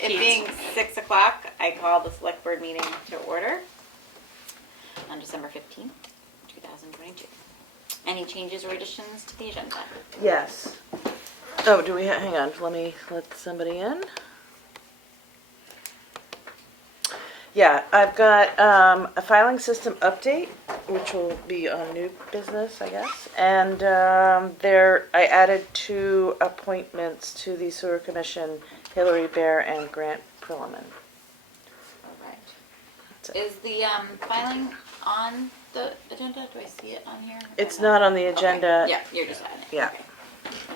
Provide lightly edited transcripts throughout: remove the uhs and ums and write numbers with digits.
It being 6 o'clock, I call the select board meeting to order on December 15th, 2022. Any changes or additions to the agenda? Yes. Oh, do we hang on, let me let somebody in. Yeah, I've got a filing system update, which will be on new business, I guess. And I added 2 appointments to the Sewer Commission, Hillary Bear and Grant Perlman. All right. Is the filing on the agenda? Do I see it on here? It's not on the agenda. Okay. Yeah, you're just adding it. Yeah. Okay.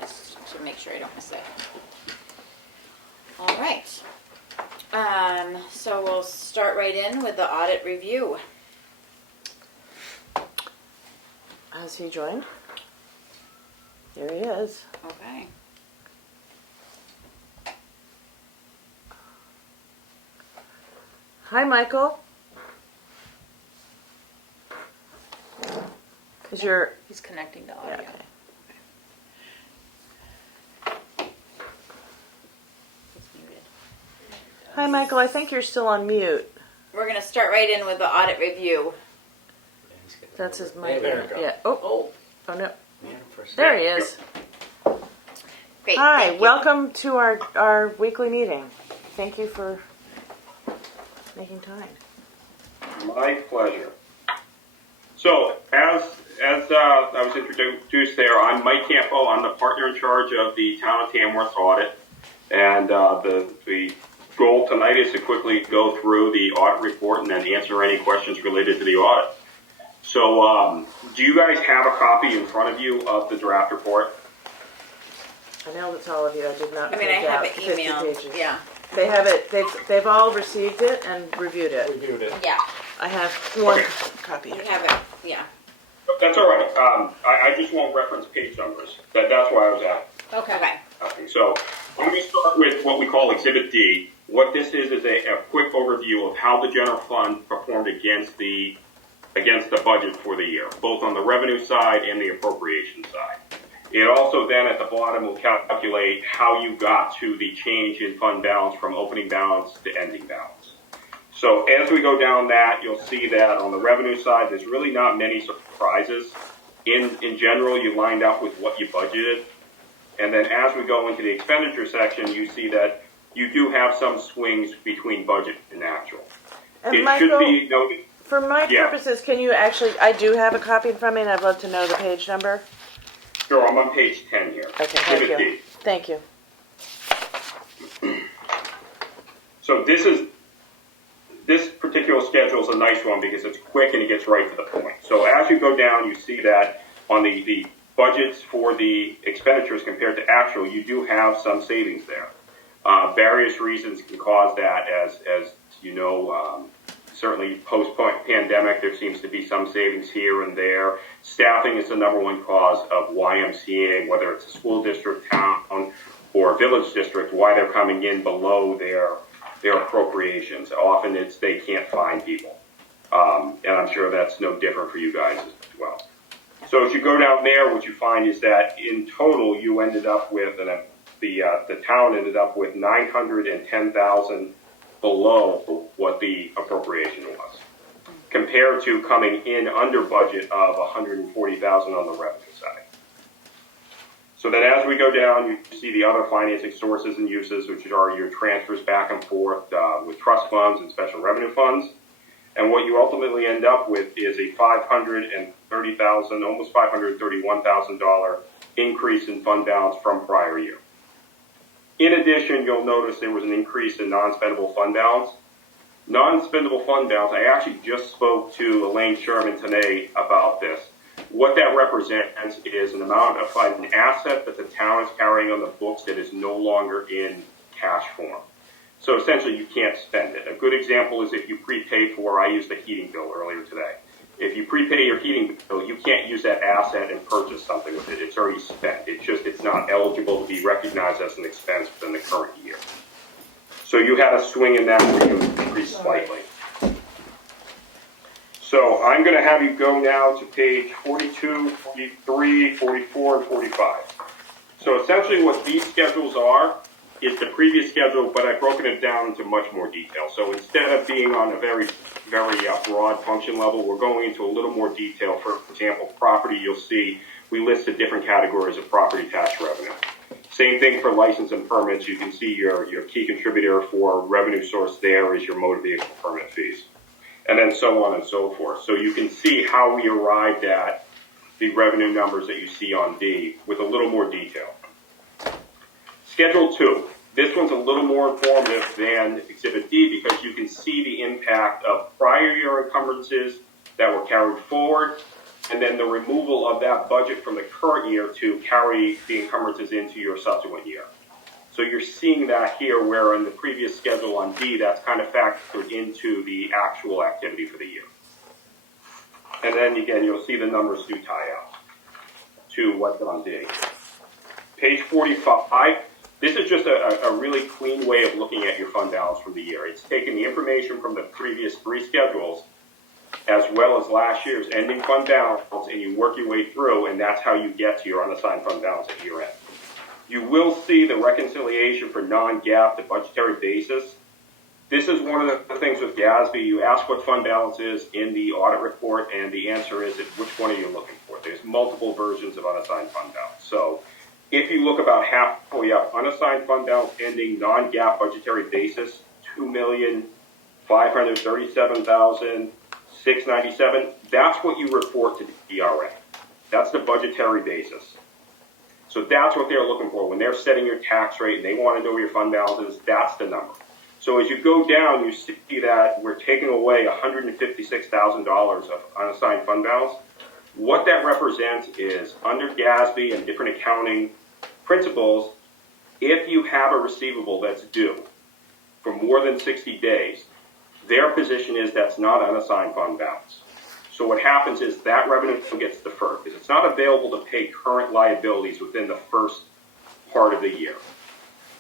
Just to make sure I don't miss it. All right. So we'll start right in with the audit review. Has he joined? Here he is. Okay. Hi, Michael. He's connecting to audio. Yeah, okay. He's muted. Hi, Michael. I think you're still on mute. We're going to start right in with the audit review. That's his mic. There we go. Yeah. Oh no. Yeah, for a second. There he is. Great. Hi, thank you. welcome to our weekly meeting. Thank you for making time. My pleasure. So, as I was introduced there, I'm Mike Campo. I'm the partner in charge of the Town of Tamworth audit. And the goal tonight is to quickly go through the audit report and then answer any questions related to the audit. So, do you guys have a copy in front of you of the draft report? I mailed it to all of you. I did not. I print have out it 50 emailed. pages. Yeah. They have it. They've all received it and reviewed it. Reviewed it. Yeah. I have one Okay. copy. We have it. Yeah. That's all right. I just won't reference page numbers. That's why I was Okay. asking. So I'm going to start with what we call Exhibit D. What this is a quick overview of how the general fund performed against the budget for the year, both on the revenue side and the appropriation side. It also then at the bottom will calculate how you got to the change in fund balance from opening balance to ending balance. So as we go down that, you'll see that on the revenue side, there's really not many surprises. In general, you lined up with what you budgeted. And then as we go into the expenditure section, you see that you do have some swings between budget and actual. And It Michael, should be noted. for my Yeah. purposes, can you actually? I do have a copy in front of me, and I'd love to know the page number. Sure, I'm on page 10 here. Okay, thank Exhibit you. D. Thank you. So this particular schedule is a nice one because it's quick and it gets right to the point. So as you go down, you see that on the budgets for the expenditures compared to actual, you do have some savings there. Various reasons can cause that, as you know, certainly post-pandemic, there seems to be some savings here and there. Staffing is the number one cause of YMCA, whether it's a school district, town, or village district, why they're coming in below their appropriations. Often it's they can't find people. And I'm sure that's no different for you guys as well. So as you go down there, what you find is that in total, you ended up with, and the town ended up with $910,000 below what the appropriation was, compared to coming in under budget of $140,000 on the revenue side. So then as we go down, you see the other financing sources and uses, which are your transfers back and forth with trust funds and special revenue funds. And what you ultimately end up with is a $530,000, almost $531,000 increase in fund balance from prior year. In addition, you'll notice there was an increase in non-spendable fund balance. Non-spendable fund balance, I actually just spoke to Elaine Sherman today about this. What that represents is an amount of an asset that the town is carrying on the books that is no longer in cash form. So essentially, you can't spend it. A good example is if you prepay for, I used the heating bill earlier today. If you prepay your heating bill, you can't use that asset and purchase something with it. It's already spent. It's not eligible to be recognized as an expense within the current year. So you had a swing in that where you increased slightly. So I'm going to have you go now to page 42, 43, 44, and 45. So essentially what these schedules are is the previous schedule, but I've broken it down into much more detail. So instead of being on a very broad function level, we're going into a little more detail. For example, property, you'll see we listed different categories of property tax revenue. Same thing for license and permits. You can see your key contributor for revenue source there is your motor vehicle permit fees, and then so on and so forth. So you can see how we arrived at the revenue numbers that you see on D with a little more detail. Schedule 2. This one's a little more informative than Exhibit D because you can see the impact of prior year encumbrances that were carried forward, and then the removal of that budget from the current year to carry the encumbrances into your subsequent year. So you're seeing that here, where in the previous schedule on D, that's kind of factored into the actual activity for the year. And then again, you'll see the numbers do tie out to what's on D. Page 45, this is just a really clean way of looking at your fund balance from the year. It's taking the information from the previous 3 schedules as well as last year's ending fund balance, and you work your way through, and that's how you get to your unassigned fund balance at year end. You will see the reconciliation for non-GAAP to budgetary basis. This is one of the things with GASB. You ask what fund balance is in the audit report, and the answer is which one are you looking for? There's multiple versions of unassigned fund balance. So if you look about halfway up, unassigned fund balance ending non-GAAP budgetary basis, $2,537,697. That's what you report to the DRA. That's the budgetary basis. So that's what they're looking for. When they're setting your tax rate and they want to know your fund balances, that's the number. So as you go down, you see that we're taking away $156,000 of unassigned fund balance. What that represents is under GASB and different accounting principles, if you have a receivable that's due for more than 60 days, their position is that's not unassigned fund balance. So what happens is that revenue gets deferred because it's not available to pay current liabilities within the first part of the year.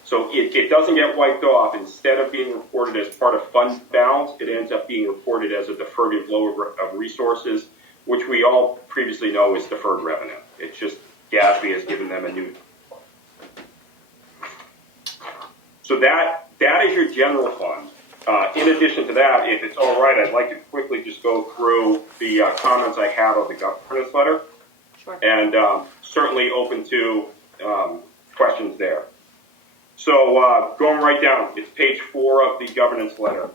So it doesn't get wiped off. Instead of being reported as part of fund balance, it ends up being reported as a deferred inflow of resources, which we all previously know is deferred revenue. It's just GASB has given them a new. So that is your general fund. In addition to that, if it's all right, I'd like to quickly just go through the comments I have on the governance letter. Sure. And certainly open to questions there. So going right down, it's page 4 of the governance letter.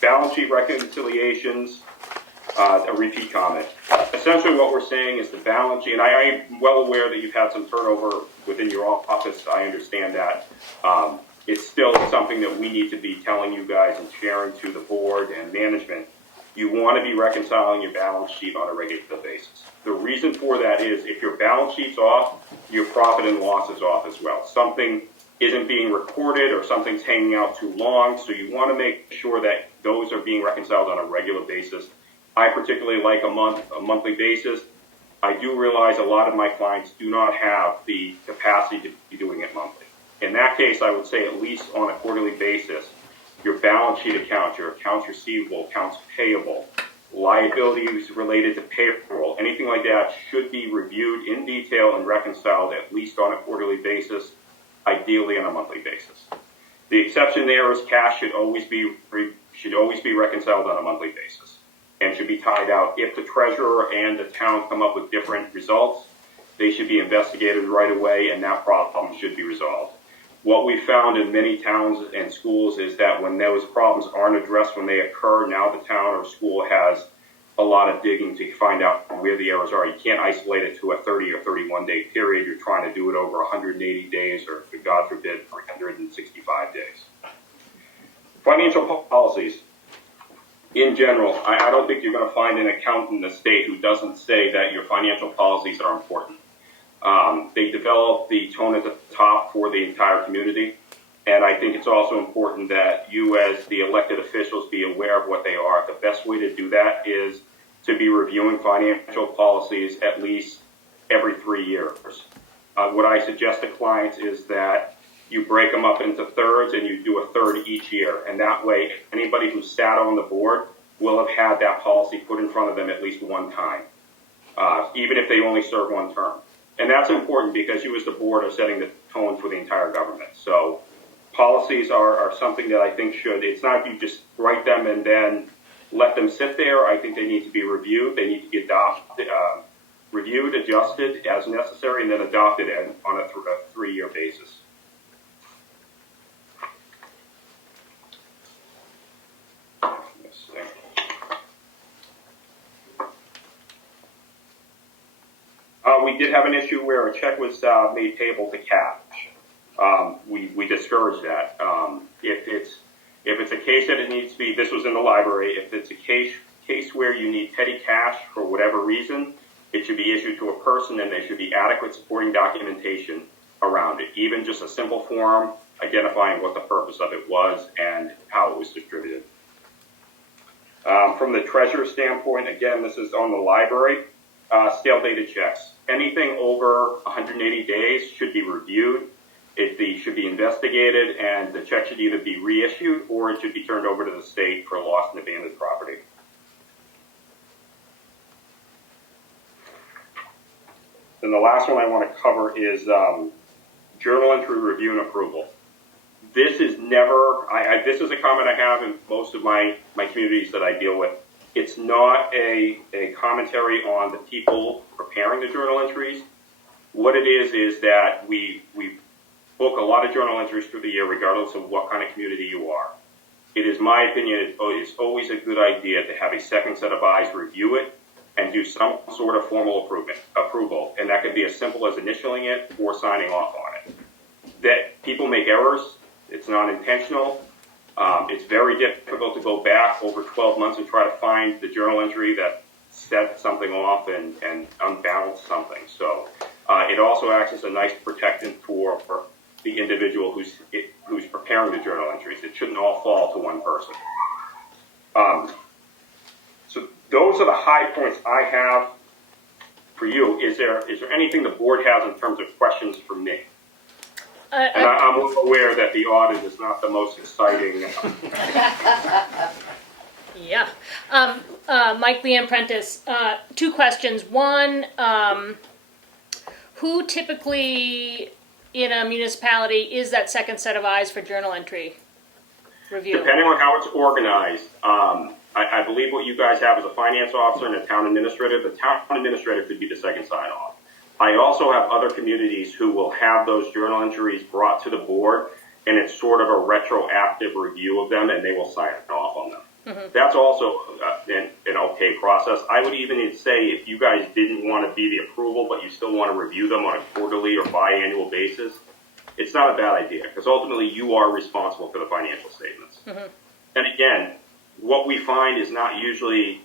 Balance sheet reconciliations, a repeat comment. Essentially what we're saying is the balance sheet, and I am well aware that you've had some turnover within your office. I understand that. It's still something that we need to be telling you guys and sharing to the board and management. You want to be reconciling your balance sheet on a regular basis. The reason for that is if your balance sheet's off, your profit and loss is off as well. Something isn't being recorded or something's hanging out too long, so you want to make sure that those are being reconciled on a regular basis. I particularly like a monthly basis. I do realize a lot of my clients do not have the capacity to be doing it monthly. In that case, I would say at least on a quarterly basis, your balance sheet accounts, your accounts receivable, accounts payable, liabilities related to payroll, anything like that should be reviewed in detail and reconciled at least on a quarterly basis, ideally on a monthly basis. The exception there is cash should always be reconciled on a monthly basis and should be tied out. If the treasurer and the town come up with different results, they should be investigated right away and that problem should be resolved. What we found in many towns and schools is that when those problems aren't addressed when they occur, now the town or school has a lot of digging to find out where the errors are. You can't isolate it to a 30 or 31-day period. You're trying to do it over 180 days or, God forbid, 365 days. Financial policies. In general, I don't think you're going to find an accountant in the state who doesn't say that your financial policies are important. They develop the tone at the top for the entire community, and I think it's also important that you as the elected officials be aware of what they are. The best way to do that is to be reviewing financial policies at least every 3 years. What I suggest to clients is that you break them up into thirds and you do a third each year, and that way anybody who sat on the board will have had that policy put in front of them at least one time, even if they only serve one term. And that's important because you as the board are setting the tone for the entire government. So policies are something that I think it's not you just write them and then let them sit there. I think they need to be reviewed. They need to get reviewed, adjusted as necessary, and then adopted on a 3-year basis. We did have an issue where a check was made payable to cash. We discourage that. If it's a case that it needs to be, this was in the library. If it's a case where you need petty cash for whatever reason, it should be issued to a person, and there should be adequate supporting documentation around it. Even just a simple form identifying what the purpose of it was and how it was distributed. From the treasurer's standpoint, again, this is on the library. Stale dated checks. Anything over 180 days should be reviewed. It should be investigated, and the check should either be reissued or it should be turned over to the state for lost and abandoned property. Then the last one I want to cover is journal entry review and approval. This is never, this is a comment I have in most of my communities that I deal with. It's not a commentary on the people preparing the journal entries. What it is that we book a lot of journal entries through the year, regardless of what kind of community you are. It is my opinion, it's always a good idea to have a second set of eyes review it and do some sort of formal approval. And that could be as simple as initialing it or signing off on it. That people make errors. It's not intentional. It's very difficult to go back over 12 months and try to find the journal entry that set something off and unbalanced something. So it also acts as a nice protectant for the individual who's preparing the journal entries. It shouldn't all fall to one person. So those are the high points I have for you. Is there anything the board has in terms of questions for me? I'm aware that the audit is not the most exciting. Yeah. Mike Leanne Prentice, 2 questions. One, who typically in a municipality is that second set of eyes for journal entry review? Depending on how it's organized, I believe what you guys have is a finance officer and a town administrator. The town administrator could be the second sign-off. I also have other communities who will have those journal entries brought to the board, and it's sort of a retroactive review of them, and they will sign off on them. Mm-hmm. That's also an okay process. I would even say if you guys didn't want to be the approval, but you still want to review them on a quarterly or biannual basis, it's not a bad idea, because ultimately you are responsible for the financial statements. Mm-hmm. And again, what we find is not usually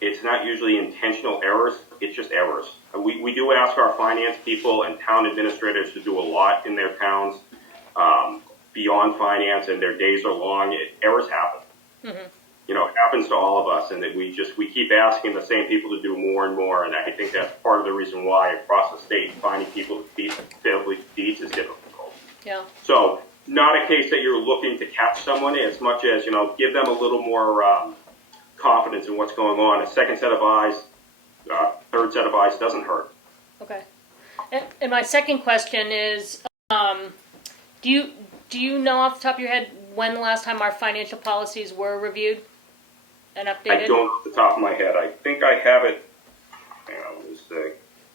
intentional errors, it's just errors. We do ask our finance people and town administrators to do a lot in their towns beyond finance, and their days are long. Errors happen. Mm-hmm. It happens to all of us, and that we keep asking the same people to do more and more, and I think that's part of the reason why across the state finding people to fail deeds is difficult. Yeah. So not a case that you're looking to catch someone as much as, give them a little more confidence in what's going on. A second set of eyes, third set of eyes doesn't hurt. Okay. And my second question is, do you know off the top of your head when the last time our financial policies were reviewed and updated? I don't off the top of my head. I think I have it. Hang on, let me see.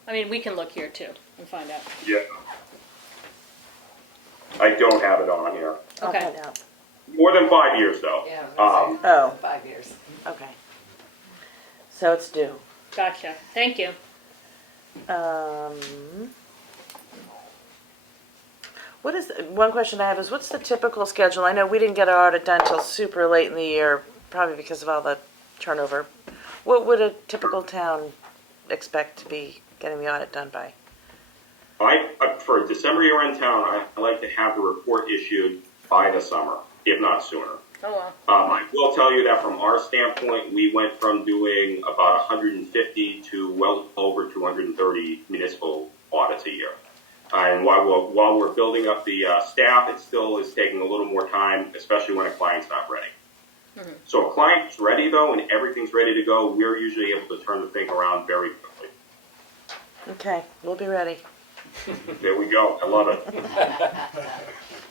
I mean, we can look here too and find out. Yeah. I don't have it on here. Okay. I'll find out. More than 5 years, though. Yeah, 5 years. Okay. So it's due. Gotcha. Thank you. One question I have is, what's the typical schedule? I know we didn't get our audit done until super late in the year, probably because of all the turnover. What would a typical town expect to be getting the audit done by? For a December year-end town, I like to have the report issued by the summer, if not sooner. Oh, wow. I will tell you that from our standpoint, we went from doing about 150 to well over 230 municipal audits a year. And while we're building up the staff, it still is taking a little more time, especially when a client's not ready. Mm-hmm. So a client's ready, though, and everything's ready to go, we're usually able to turn the thing around very quickly. Okay, we'll be ready. There we go. I love it.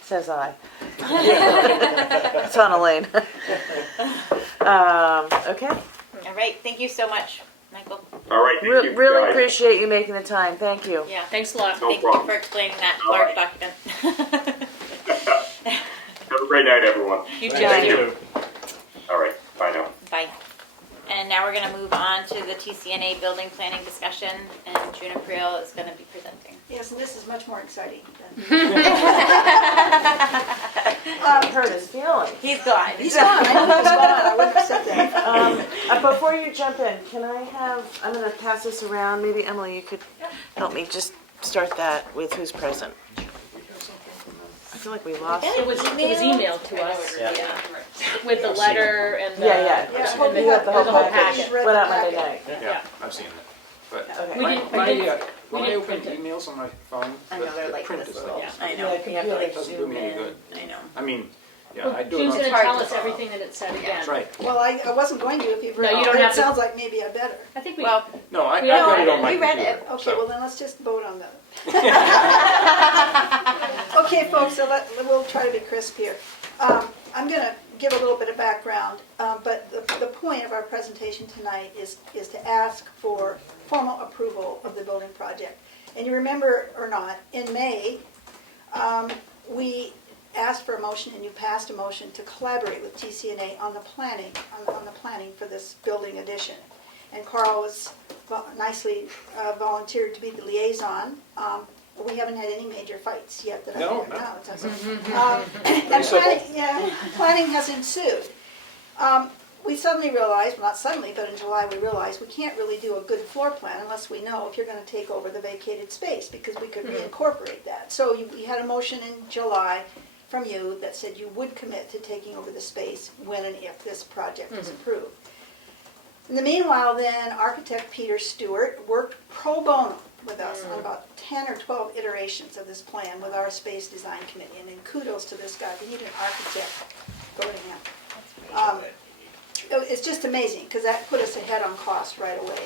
Says I. It's on Elaine. Okay. All right, thank you so much, Michael. All right, thank you, Really guys. appreciate you making the time. Thank you. Yeah, Thanks a lot. No thank you problem. for explaining that All large right. document. Have a great night, everyone. You too. Thank you. All right, bye now. Bye. And now we're going to move on to the TCNA building planning discussion, and Juna Creel is going to be presenting. Yes, and this is much more exciting than. Hurt his feelings. He's gone. He's gone, I knew he was gone, I wouldn't have said that. Before you jump in, can I have, I'm going to pass this around. Maybe Emily, you could help me just start that with who's present. I feel like we lost. It was emailed to us Yeah. with the letter and the. Yeah. Yeah, and You got the whole whole package. packet. Read Went the out Monday packet. night. Yeah. I've seen it. But Okay. We when didn't- I print open it. emails on my phone, I know, they're the like print this is little. like, I know. Yeah, You have to like doesn't do zoom me any in. good. I know. I mean, yeah, Well, I do June's it going on. to hard tell to us follow. everything that it said again. That's right. Well, I wasn't going to if you've read No, you it, don't but have it to- sounds like maybe I better. I think Well, No, I We got read it on it. my We read computer. it. Okay, so- well then let's just vote on that. Okay, folks, so we'll try to be crisp here. I'm going to give a little bit of background, but the point of our presentation tonight is to ask for formal approval of the building project. And you remember or not, in May, we asked for a motion and you passed a motion to collaborate with TCNA on the planning, on the planning for this building addition. And Carl was nicely volunteered to be the liaison. We haven't had any major fights yet that I No, hear. no. No, it doesn't. And planning has ensued. We suddenly realized, well, not suddenly, but in July we realized we can't really do a good floor plan unless we know if you're going to take over the vacated space, because we could reincorporate that. So we had a motion in July from you that said you would commit to taking over the space when and if this project is approved. In the meanwhile, then, architect Peter Stewart worked pro bono with us on about 10 or 12 iterations of this plan with our space design committee. And then kudos to this guy. If you need an architect, go to him. It's just amazing, because that put us ahead on cost right away.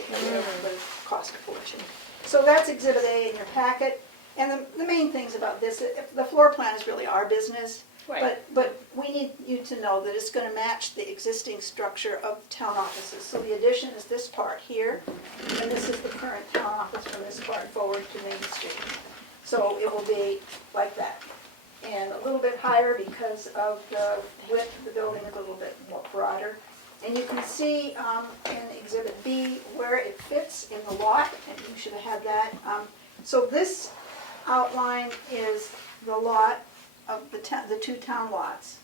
But it cost a fortune. So that's Exhibit A in your packet. And the main things about this, the floor plan is really our business. Right. But we need you to know that it's going to match the existing structure of town offices. So the addition is this part here, and this is the current town office from this part forward to Main Street. So it will be like that. And a little bit higher because of the width of the building is a little bit more broader. And you can see in Exhibit B where it fits in the lot, and you should have had that. So this outline is the lot of the two town lots.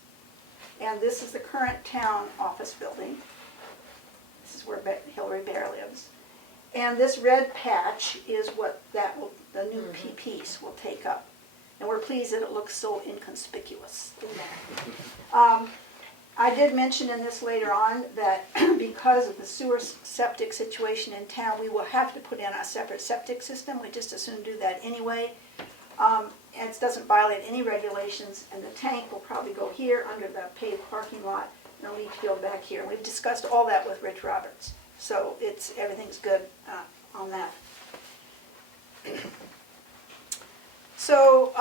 And this is the current town office building. This is where Hillary Bear lives. And this red patch is what the new piece will take up. And we're pleased that it looks so inconspicuous. I did mention in this later on that because of the sewer septic situation in town, we will have to put in a separate septic system. We just as soon do that anyway. And it doesn't violate any regulations, and the tank will probably go here under the paved parking lot, and the leach field back here. And we've discussed all that with Rich Roberts, so everything's good on that. So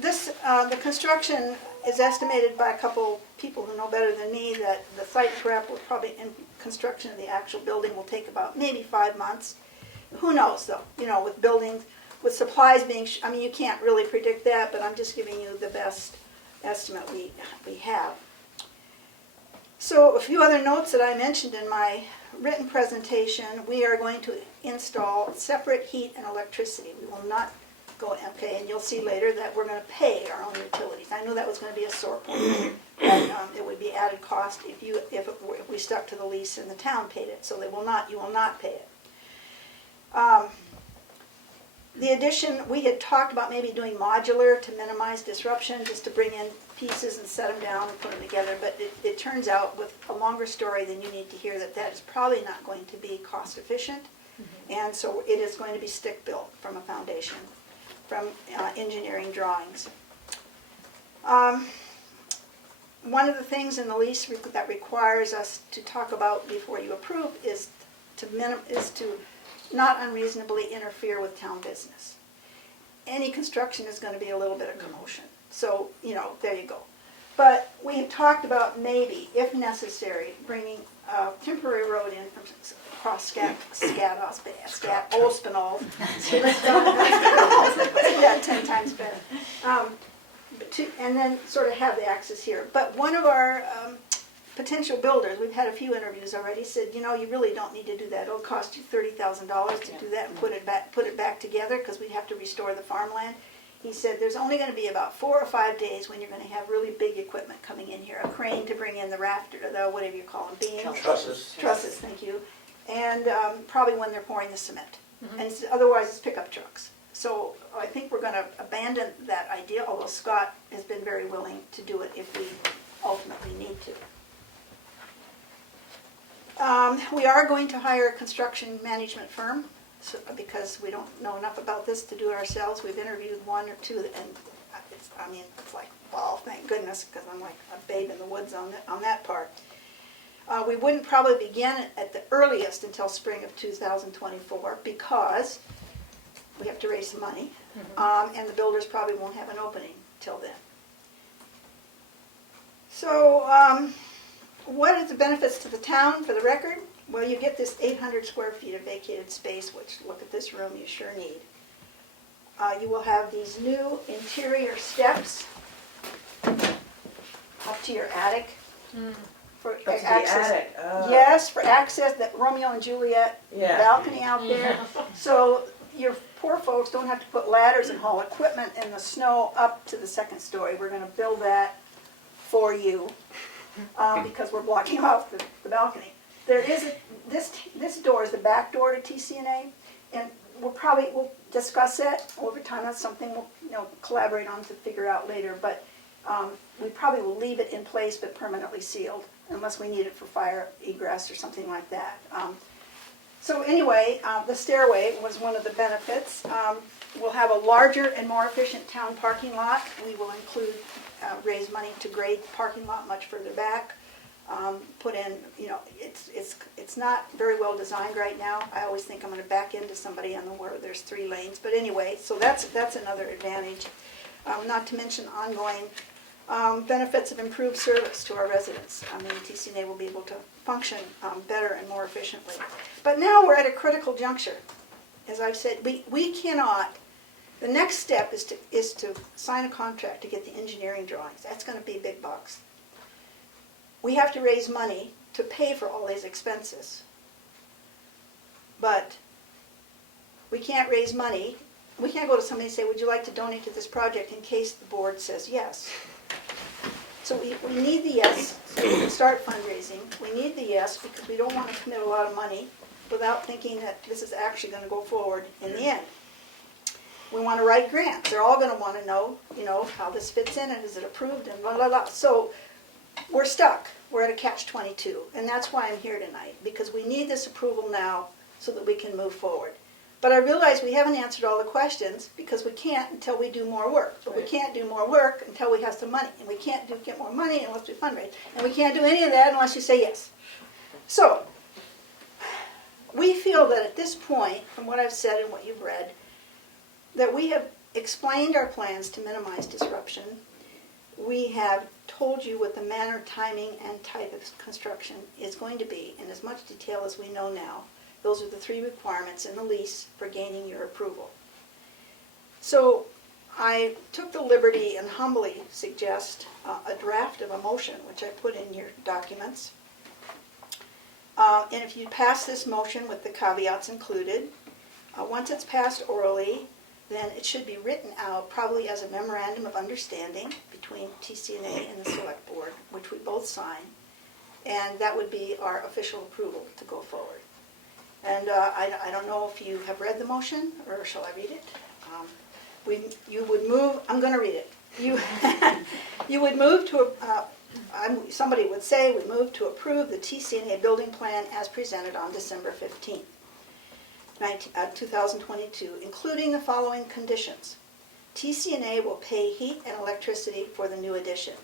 the construction is estimated by a couple people who know better than me that the site prep will probably, in construction of the actual building, will take about maybe 5 months. Who knows though? You know, with buildings. With supplies being, I mean, you can't really predict that, but I'm just giving you the best estimate we have. So a few other notes that I mentioned in my written presentation. We are going to install separate heat and electricity. We will not go, okay, and you'll see later that we're going to pay our own utilities. I knew that was going to be a sore point. That it would be added cost if we stuck to the lease and the town paid it. So you will not pay it. The addition, we had talked about maybe doing modular to minimize disruption, just to bring in pieces and set them down and put them together, but it turns out with a longer story than you need to hear that is probably not going to be cost efficient, and so it is going to be stick built from a foundation, from engineering drawings. One of the things in the lease that requires us to talk about before you approve is to not unreasonably interfere with town business. any construction is gonna be a little bit of commotion. So, you know, there you go. But we have talked about maybe, if necessary, bringing a temporary road in from across Ospinall. Yeah, 10 times better. And then sort of have the access here. But one of our potential builders, we've had a few interviews already, said, you know, you really don't need to do that. It'll cost you $30,000 to do that and put it back together, because we'd have to restore the farmland. He said there's only going to be about 4 or 5 days when you're going to have really big equipment coming in here, a crane to bring in the rafter, the whatever you call them, beams, trusses, thank you, and probably when they're pouring the cement. And otherwise it's pickup trucks. So I think we're going to abandon that idea, although Scott has been very willing to do it if we ultimately need to. We are going to hire a construction management firm, because we don't know enough about this to do it ourselves. We've interviewed 1 or 2, and it's like, well, thank goodness, because I'm like a babe in the woods on that part. We wouldn't probably begin at the earliest until spring of 2024, because we have to raise some money, and the builders probably won't have an opening till then. So, what are the benefits to the town, for the record? Well, you get this 800 square feet of vacated space, which, look at this room, you sure need. You will have these new interior steps up to your attic. For Up to the access. attic. Oh. Yes, for access, that Romeo and Juliet balcony out there. So your poor folks don't have to put ladders and haul equipment in the snow up to the 2nd story. We're going to build that for you, because we're blocking off the balcony. There is this door is the back door to TCNA, and we'll discuss it over time. That's something we'll collaborate on to figure out later. But we probably will leave it in place but permanently sealed, unless we need it for fire egress or something like that. So anyway, the stairway was one of the benefits. We'll have a larger and more efficient town parking lot. We will include raise money to grade the parking lot much further back. Put in, you know, it's not very well designed right now. I always think I'm going to back into somebody on the where there's 3 lanes. But anyway, so that's another advantage. Not to mention ongoing benefits of improved service to our residents. I mean, TCNA will be able to function better and more efficiently. But now we're at a critical juncture. As I've said, we cannot. The next step is to sign a contract to get the engineering drawings. That's going to be big bucks. We have to raise money to pay for all these expenses. But we can't raise money. We can't go to somebody and say, would you like to donate to this project, in case the board says yes. So we need the yes so we can start fundraising. We need the yes because we don't want to commit a lot of money without thinking that this is actually going to go forward in the end. We want to write grants. They're all going to want to know, you know, how this fits in and is it approved and blah, blah, blah. So we're stuck. We're at a catch-22, and that's why I'm here tonight, because we need this approval now so that we can move forward. But I realize we haven't answered all the questions because we can't until we do more work. But we can't do more work until we have some money, and we can't get more money unless we fundraise, and we can't do any of that unless you say yes. So we feel that at this point, from what I've said and what you've read, that we have explained our plans to minimize disruption. We have told you what the manner, timing, and type of construction is going to be in as much detail as we know now. Those are the 3 requirements in the lease for gaining your approval. So I took the liberty and humbly suggest a draft of a motion, which I put in your documents. And if you pass this motion with the caveats included, once it's passed orally, then it should be written out probably as a memorandum of understanding between TCNA and the Select Board, which we both sign, and that would be our official approval to go forward. And I don't know if you have read the motion, or shall I read it? You would move, I'm going to read it. You would move to, somebody would say, we move to approve the TCNA building plan as presented on December 15th. 2022, including the following conditions. TCNA will pay heat and electricity for the new addition.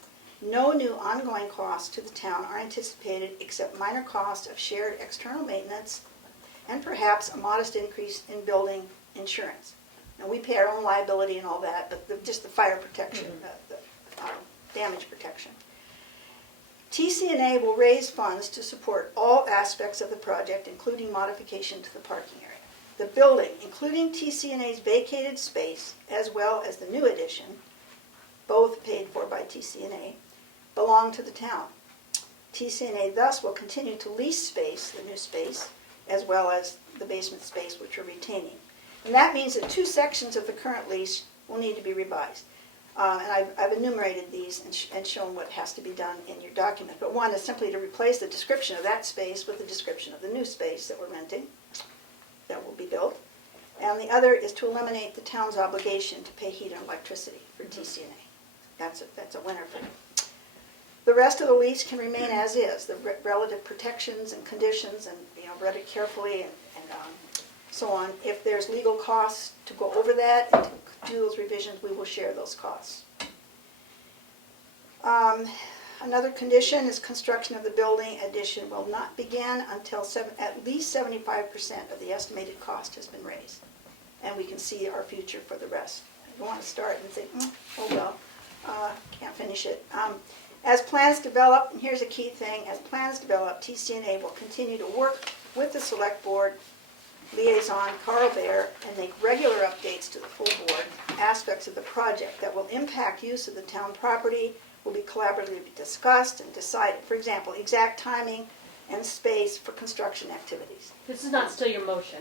No new ongoing costs to the town are anticipated except minor costs of shared external maintenance and perhaps a modest increase in building insurance. And we pay our own liability and all that, but just the fire protection, the damage protection. TCNA will raise funds to support all aspects of the project, including modification to the parking area. The building, including TCNA's vacated space, as well as the new addition, both paid for by TCNA, belong to the town. TCNA thus will continue to lease space, the new space, as well as the basement space which we're retaining. And that means that 2 sections of the current lease will need to be revised. And I've enumerated these and shown what has to be done in your document. But one is simply to replace the description of that space with the description of the new space that we're renting, that will be built. And the other is to eliminate the town's obligation to pay heat and electricity for TCNA. That's a winner for them. The rest of the lease can remain as is, the relative protections and conditions, and read it carefully and so on. If there's legal costs to go over that and to do those revisions, we will share those costs. Another condition is construction of the building addition will not begin until at least 75% of the estimated cost has been raised. And we can see our future for the rest. I don't want to start and think, oh well, can't finish it. As plans develop, and here's a key thing, as plans develop, TCNA will continue to work with the Select Board liaison, Carl Baer, and make regular updates to the full board. Aspects of the project that will impact use of the town property will be collaboratively discussed and decided. For example, exact timing and space for construction activities. This is not still your motion.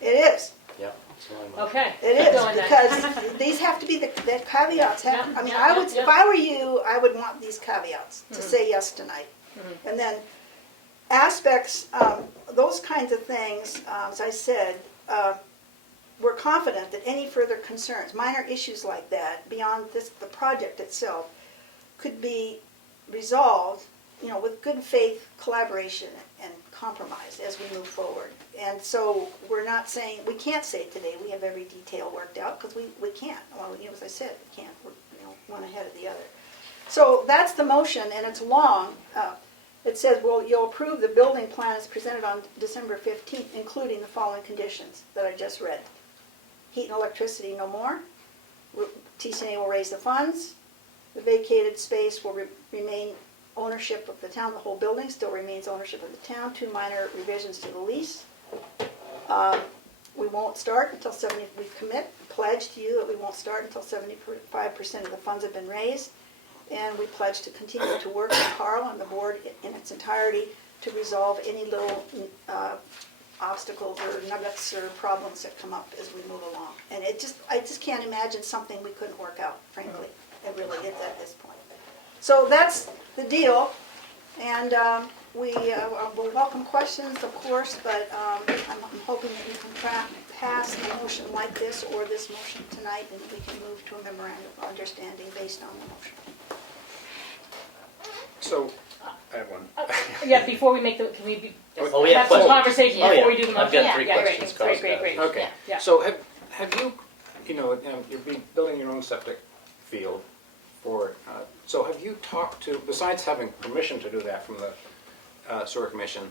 It is. Yeah. it's only one. Okay. It keep is, going then. because these have to be, the caveats have, Yeah, I mean, yeah, I would, yeah, if I were you, I would want these caveats to say yes tonight. And then aspects, those kinds of things, as I said, we're confident that any further concerns, minor issues like that, beyond the project itself, could be resolved, with good faith collaboration and compromise as we move forward. And so we're not saying, we can't say today we have every detail worked out, because we can't. Well, as I said, we can't, we're one ahead of the other. So that's the motion, and it's long. It says, well, you'll approve the building plan as presented on December 15th, including the following conditions that I just read. Heat and electricity no more. TCNA will raise the funds. The vacated space will remain ownership of the town. The whole building still remains ownership of the town. 2 minor revisions to the lease. We won't start until we pledge to you that we won't start until 75% of the funds have been raised. And we pledge to continue to work with Carl and the board in its entirety to resolve any little obstacles or nuggets or problems that come up as we move along. And I just can't imagine something we couldn't work out, frankly. It really is at this point. So that's the deal. And we will welcome questions, of course, but I'm hoping that you can pass a motion like this or this motion tonight, and we can move to a memorandum of understanding based on the motion. So, I have one. Yeah, before we make the, can we Oh, we have have some questions. conversation Oh, before yeah. we do the motion? I've got 3 Yeah, questions. great, great. Okay, Yeah. so have you, you're building your own septic field for, so have you talked to, besides having permission to do that from the sewer commission,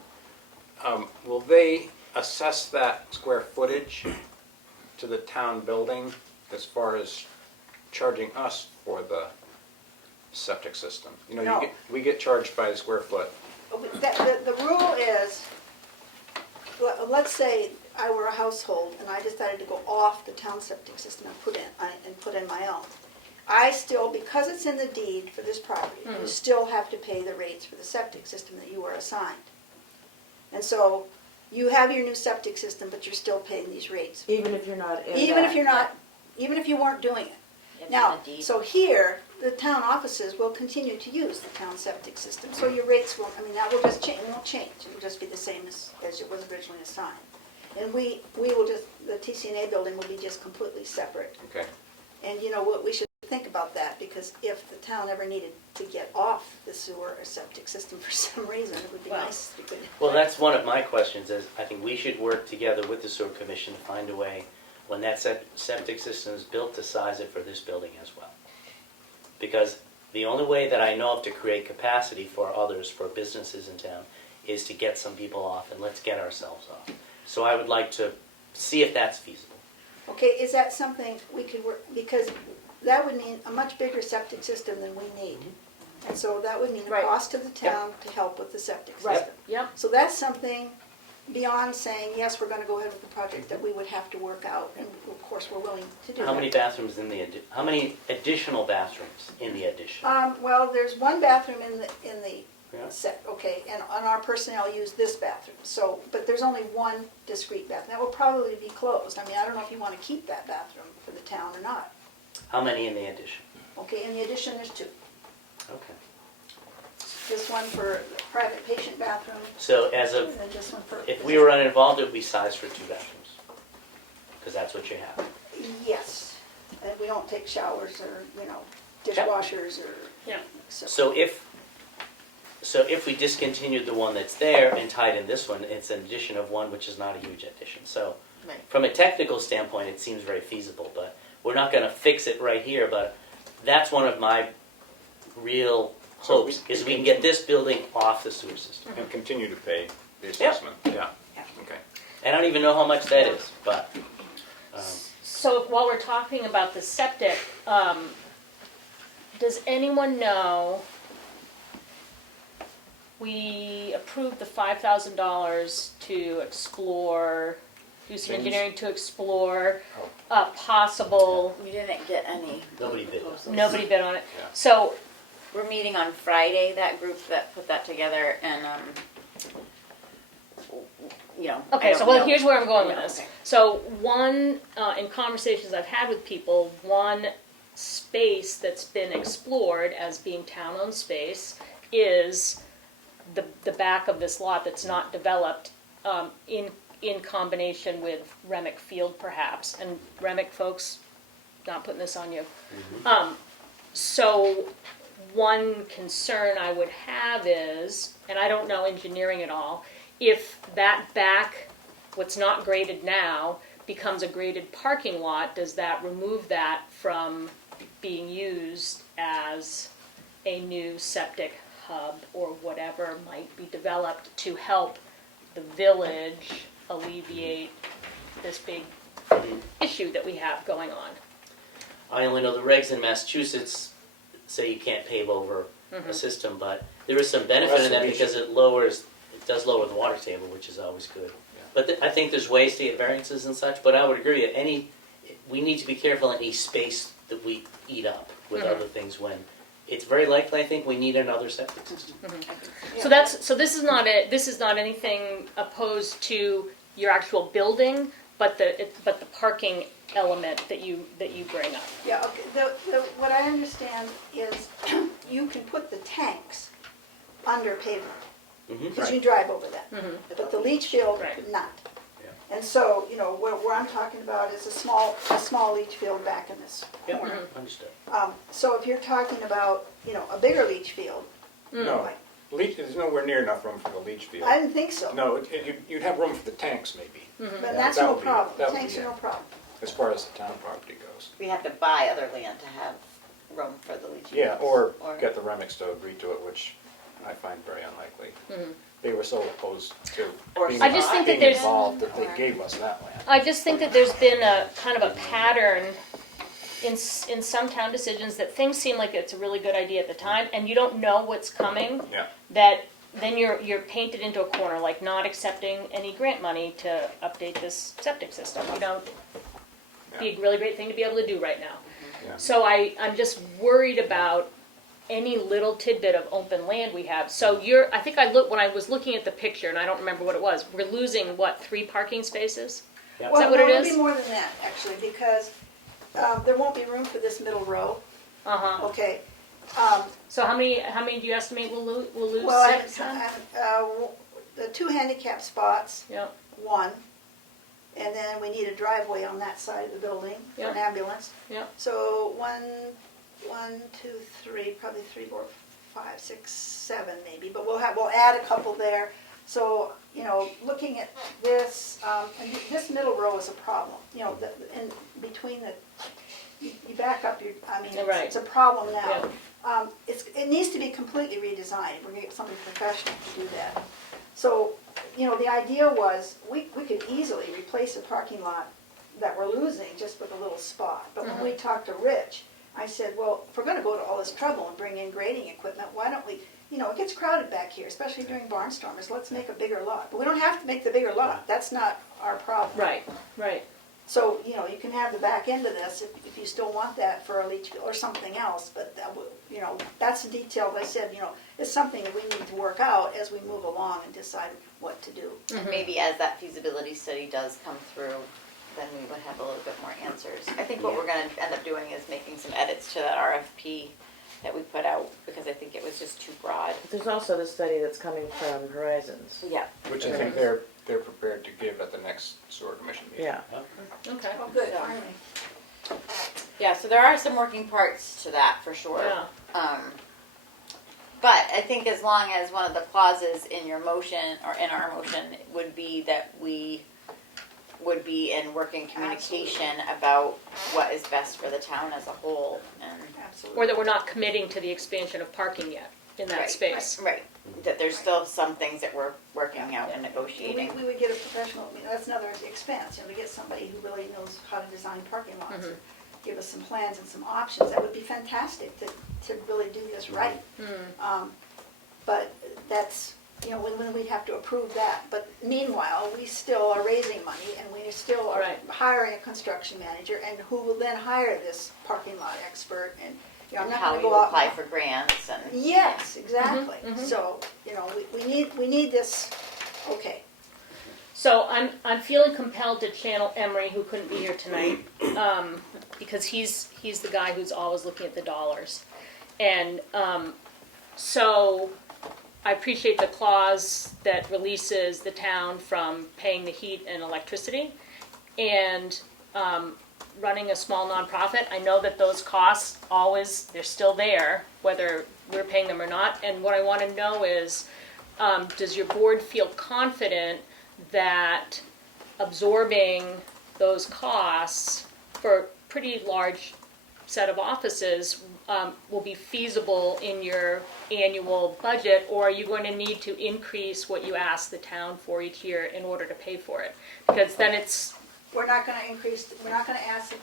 will they assess that square footage to the town building as far as charging us for the septic system? No. We get charged by the square foot. The rule is, let's say I were a household and I decided to go off the town septic system and put in my own. I still, because it's in the deed for this property, you still have to pay the rates for the septic system that you were assigned. And so you have your new septic system, but you're still paying these rates. Even if you're not in Even if that. you're not, even if you weren't doing it. It's Now, in the deed. so here, the town offices will continue to use the town septic system, so your rates will, that will just change, it won't change, it will just be the same as it was originally assigned. And we will just, the TCNA building will be just completely separate. Okay. And what we should think about that, because if the town ever needed to get off the sewer or septic system for some reason, it would be Well. nice if we could. Well, that's one of my questions, is I think we should work together with the sewer commission to find a way, when that septic system is built, to size it for this building as well. Because the only way that I know of to create capacity for others, for businesses in town, is to get some people off, and let's get ourselves off. So I would like to see if that's feasible. Okay, is that something we could work, because that would mean a much bigger septic system than we need. And so that would mean a Right. cost to the town to help with the septic Right. system. Yep. So that's something beyond saying, yes, we're gonna go ahead with the project, that we would have to work out, and of course, we're willing to do that. How many bathrooms in the, how many additional bathrooms in the addition? Well, there's one bathroom in the Yeah. set, okay, and our personnel use this bathroom, so, but there's only one discrete bathroom. That will probably be closed. I mean, I don't know if you wanna keep that bathroom for the town or not. How many in the addition? Okay, in the addition, there's two. Okay. This one for the private patient bathroom, So as and of, then this one for. if we were uninvolved, it would be sized for 2 bathrooms. Because that's what you have. Yes, and we don't take showers or, dishwashers or. Yeah. So if we discontinued the one that's there and tied in this one, it's an addition of one, which is not a huge addition. So Right. from a technical standpoint, it seems very feasible, but we're not gonna fix it right here, but that's one of my real So hopes, is we can get this building off the sewer system. And continue to pay the assessment, yeah, okay. And I don't even know how much that is, but, So while we're talking about the septic, does anyone know, we approved the $5,000 to explore, do some Things? engineering to explore Oh. a possible, We didn't get any. nobody bid. proposals. nobody bid on it. Yeah. So, We're meeting on Friday, that group that put that together, and, I okay, so don't well, know. here's where I'm going with Yeah, this. okay. So one, in conversations I've had with people, one space that's been explored as being town-owned space is the back of this lot that's not developed, in combination with Remick Field perhaps, and Remick folks, not putting this on you. So one concern I would have is, and I don't know engineering at all, if that back, what's not graded now, becomes a graded parking lot, does that remove that from being used as a new septic hub or whatever might be developed to help the village alleviate this big issue that we have going on? I only know the regs in Massachusetts say you can't pave over a system, but there is some benefit Well, in that's that the because it does lower the water table, which is always good. But I think there's ways to get variances and such, but I would agree, we need to be careful in any space that we eat up with other things when it's very likely, I think, we need another septic system. So this is not anything opposed to your actual building, but the parking element that you bring up. Yeah, okay, what I understand is you can put the tanks under pavement, because you drive over that. But the leach field Right. could not. Yeah. And so, where I'm talking about is a small leach field back in this Yep, corner. understood. So if you're talking about, a bigger leach field, No, like, there's nowhere near enough room for the leach field. I didn't think so. No, you'd have room for the tanks maybe, But that's that no would be- problem, that would tanks be are no it. problem. as far as the town property goes. We have to buy other land to have room for the leaching. Yeah, or Or- get the Remics to agree to it, which I find very unlikely. They were so opposed to Or being I just think that being there's- involved that they or- gave us that land. I just think that there's been a kind of a pattern in some town decisions that things seem like it's a really good idea at the time, and you don't know what's coming. Yeah. That then you're painted into a corner, like not accepting any grant money to update this septic system. Be a really great thing to be able to do right now. Yeah. So I'm just worried about any little tidbit of open land we have. So I think when I was looking at the picture, and I don't remember what it was, we're losing, 3 parking spaces? Yeah. Well, that what no, it it'll is? be more than that, actually, because there won't be room for this middle row, Uh-huh. okay? So how many do you estimate we'll lose? Well, 6 then? the 2 handicap spots, Yep. 1, and then we need a driveway on that side of the building for an Yeah. ambulance. Yeah. So 1, 2, 3, probably 3, 4, 5, 6, 7 maybe, but we'll add a couple there. So, looking at this, and this middle row is a problem, in between you back up Right. it's a problem now. It needs to be completely redesigned. We're gonna get somebody professional to do that. So, the idea was, we could easily replace a parking lot that we're losing just with a little spot. But when we talked to Rich, I said, well, if we're gonna go to all this trouble and bring in grading equipment, why don't we, it gets crowded back here, especially during barnstormers, let's make a bigger lot. But we don't have to make the bigger lot, that's not our problem. Right, right. So, you can have the back end of this if you still want that for a leach field or something else, but that's the detail, I said, it's something that we need to work out as we move along and decide what to do. And maybe as that feasibility study does come through, then we would have a little bit more answers. I think what we're gonna end up doing is making some edits to that RFP that we put out, because I think it was just too broad. There's also the study that's coming from Horizons. Yeah. Which I think they're prepared to give at the next sewer commission meeting. Yeah. Okay. Oh, good, So- finally. Yeah, so there are some working parts to that for sure. Yeah. But I think as long as one of the clauses in your motion or in our motion would be that we would be in working communication about what is best for the town as a whole, and Absolutely. Or that we're not committing to the expansion of parking yet in that Right, space. right? That there's still some things that we're working out and We negotiating. would get a professional, that's another expense, to get somebody who really knows how to design parking lots, or give us some plans and some options, that would be fantastic to really do this right. But that's, when we'd have to approve that. But meanwhile, we still are raising money, and we still are Right. hiring a construction manager, and who will then hire this parking lot expert, and, I'm And not how gonna you go out. apply for grants and. Yes, exactly. So, we need this, okay. So I'm feeling compelled to channel Emery, who couldn't be here tonight, because he's the guy who's always looking at the dollars. And so I appreciate the clause that releases the town from paying the heat and electricity. And running a small nonprofit, I know that those costs they're still there, whether we're paying them or not. And what I want to know is, does your board feel confident that absorbing those costs for a pretty large set of offices will be feasible in your annual budget, or are you going to need to increase what you ask the town for each year in order to pay for it? Because then We're not gonna increase, we're not gonna ask,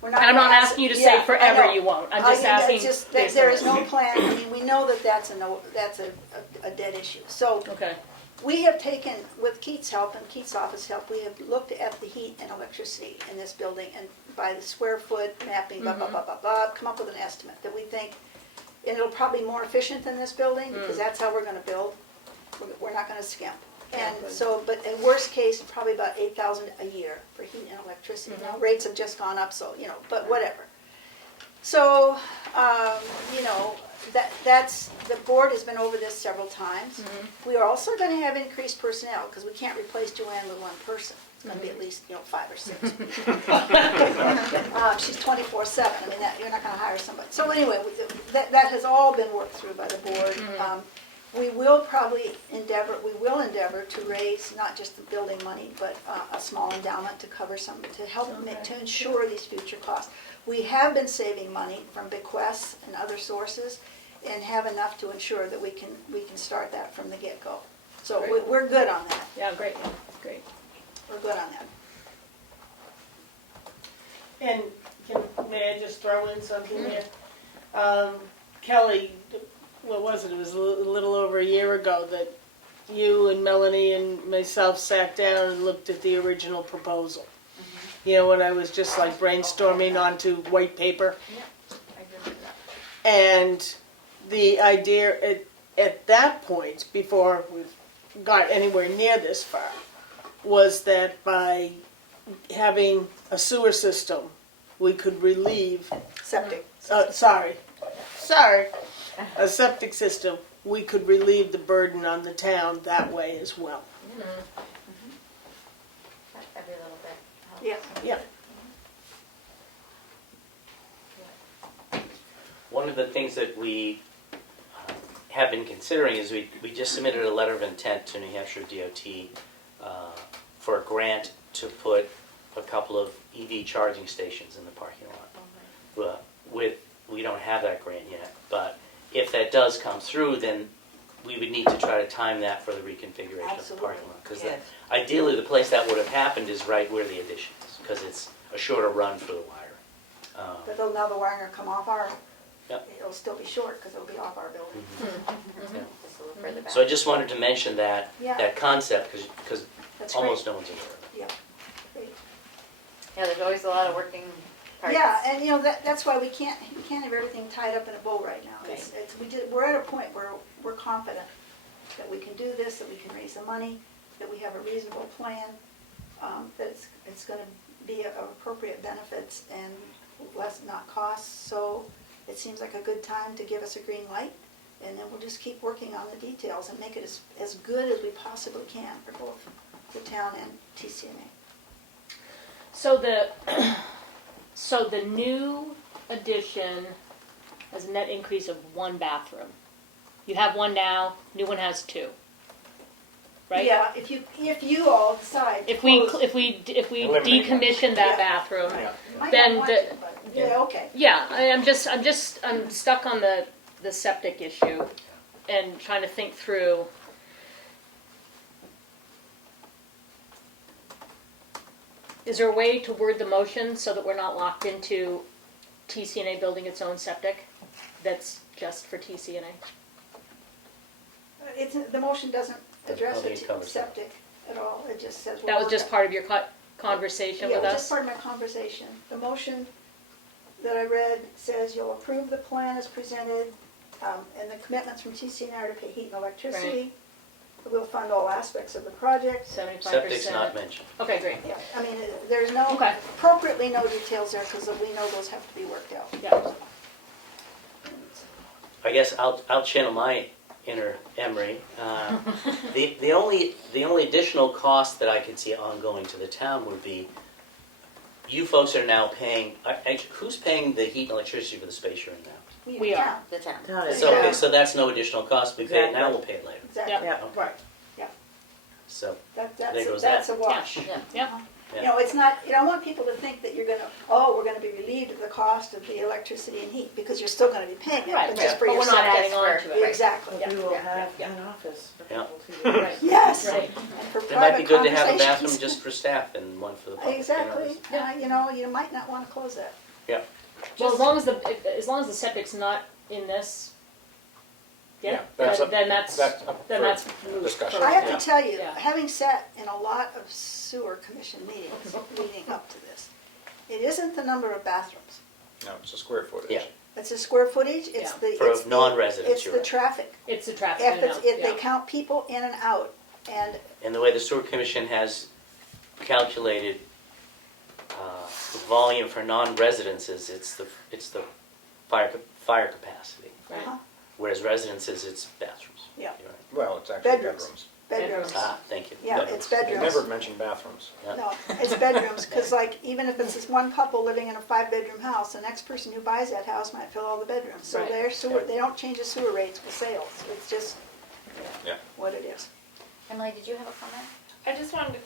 we're and I'm not asking you to say forever you won't. I'm just asking. based There on is this. no plan, we know that that's a dead issue. So Okay. we have taken, with Keith's help and Keith's office help, we have looked at the heat and electricity in this building, and by the square foot mapping, blah, blah, blah, blah, blah, come up with an estimate that we think, and it'll probably be more efficient than this building, because that's how we're gonna build. We're not gonna skimp. And so, but in worst case, probably about $8,000 a year for heat and electricity. Now, rates have just gone up, so, but whatever. So, that's, the board has been over this several times. We are also gonna have increased personnel, because we can't replace Joanne with one person. It's gonna be at least, 5 or 6. She's 24/7, you're not gonna hire somebody. So anyway, that has all been worked through by the board. We will endeavor to raise not just the building money, but a small endowment to cover some, to help to ensure these future costs. We have been saving money from bequests and other sources, and have enough to ensure that we can start that from the get-go. So we're good on that. Yeah, great. Great. We're good on that. And may I just throw in something there? Kelly, what was it? It was a little over a year ago that you and Melanie and myself sat down and looked at the original proposal. When I was just like brainstorming onto white paper. I agree with that. And the idea at that point, before we got anywhere near this far, was that by having a sewer system, we could relieve, Septic. a septic system, we could relieve the burden on the town that way as well. Every little bit helps. Yeah. Yeah. One of the things that we have been considering is we just submitted a letter of intent to New Hampshire DOT for a grant to put a couple of EV charging stations in the parking lot. We don't have that grant yet, but if that does come through, then we would need to try to time that for the reconfiguration of the Absolutely. parking lot. Because Yes. ideally, the place that would have happened is right where the addition is, because it's a shorter run for the wire. But though now the wiring will come off our, Yep. it'll still be short because it'll be off our building. Yeah. Just a little further back. So I just wanted to mention that, Yeah. that concept, because That's almost great. no one's aware of it. Yeah. Great. Yeah, there's always a lot of working parts. Yeah, and you know, that's why we can't have everything tied up in a bow right now. We're at a point where we're confident that we can do this, that we can raise the money, that we have a reasonable plan, that it's gonna be of appropriate benefits and less, not costs. So it seems like a good time to give us a green light, and then we'll just keep working on the details and make it as good as we possibly can for both the town and TCNA. So the new addition has a net increase of 1 bathroom. You have 1 now, new one has 2. Right? Yeah, if you all decide. to If we close- Eliminate one. decommission that Yeah. bathroom, Yeah. Might then not want the- to, but, yeah, okay. yeah, I'm stuck on the septic issue and trying to think through. Is there a way to word the motion so that we're not locked into TCNA building its own septic that's just for TCNA? The motion doesn't address Doesn't it cover septic. septic at all, it just says. That was just part of your conversation Yeah, with it was just us? part of my conversation. The motion that I read says you'll approve the plan as presented, and the commitments from TCNR are to pay heat and electricity. We'll fund all aspects of the project. 75%? Septic's not mentioned. Okay, great. Yeah, I mean, there's no, Okay. appropriately no details there, because we know those have to be worked out. Yeah. I guess I'll channel my inner Emery. The only additional cost that I could see ongoing to the town would be, you folks are now paying, who's paying the heat and electricity for the space you're in now? We are. The town. Town is- So, okay, so that's no additional cost, we pay it now, Exactly. we'll pay it later. Exactly, Yeah. Yeah. right. So, That's There goes that's a that. wash. Yeah. Yeah. You know, it's not, you don't want people to think that we're gonna be relieved of the cost of the electricity and heat, because you're still gonna be paying it, Right, but just for but we're yourself. not adding on to it. Exactly. We will Yeah, have yeah. an office for Yeah. people to. Right. Yes. Right. And for it might be private good to have a bathroom conversations. just for staff and one for the public. Exactly, you know, you might not wanna close that. Yeah, Well, as long as the septic's not in this, Yeah, that's up- then that's that's up then for that's discussion. for- I have Yeah. to tell you, Yeah. having sat in a lot of sewer commission meetings leading up to this, it isn't the number of bathrooms. No, it's a square footage. Yeah. It's the square footage, it's Yeah. the. For it's the- non-residents, It's you're the right. traffic. It's the traffic. If they count people in and out, and and the way the sewer commission has calculated the volume for non-residences, it's the fire capacity, Right. whereas residences, it's bathrooms. Yeah. You're right. Well, it's actually Bedrooms. bedrooms. bedrooms. Ah, thank you. Yeah, Bedrooms. it's They bedrooms. never mentioned bathrooms. No, it's bedrooms, because like, even if it's this one couple living in a 5-bedroom house, the next person who buys that house might fill all the bedrooms. So Right. their sewer, they don't change the sewer rates for sales, it's just Yeah. what it is. Emily, did you have a comment? I just wanted to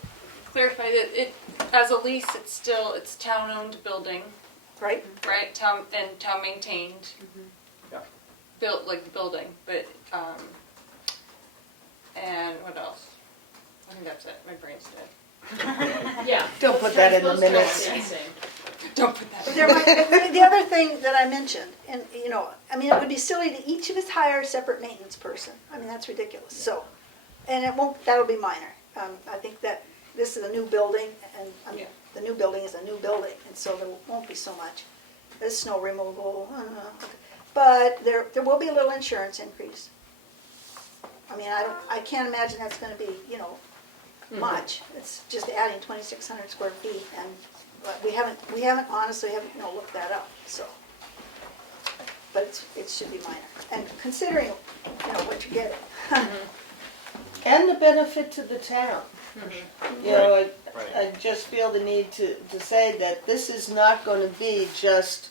clarify that as a lease, it's town-owned building, Right? right? Town maintained. Yeah. Built like the building, but and what else? I think that's it. My brain's dead. Yeah. Don't put that in the minutes. Don't put that. But there might, the other thing that I mentioned, and you know, I mean, it would be silly to each of us hire a separate maintenance person. I mean, that's ridiculous. So, and it won't. That'll be minor. I think that this is a new building, and Yeah. the new building is a new building, and so there won't be so much. There's snow removal, but there will be a little insurance increase. I mean, I can't imagine that's going to be, you know, much. It's just adding 2,600 square feet, and but we haven't honestly looked that up. So, but it should be minor. And considering, you know, what you're getting, And the benefit to the town. You know, Right. I just feel the need to say that this is not going to be just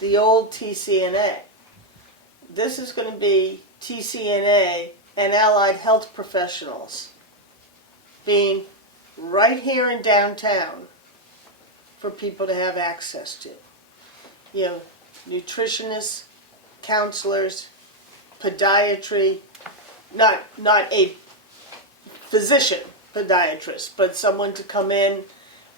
the old TCNA. This is going to be TCNA and allied health professionals being right here in downtown for people to have access to. You know, nutritionists, counselors, podiatry, not a physician podiatrist, but someone to come in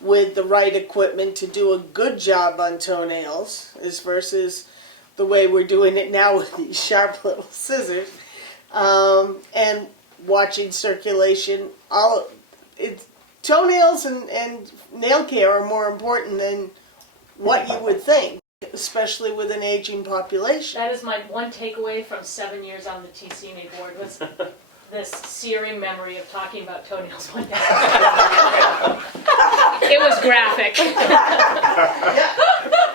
with the right equipment to do a good job on toenails, as versus the way we're doing it now with these sharp little scissors, and watching circulation. Toenails and nail care are more important than what you would think, especially with an aging population. That is my one takeaway from 7 years on the TCMA board was this searing memory of talking about toenails one day. It was graphic. Yeah.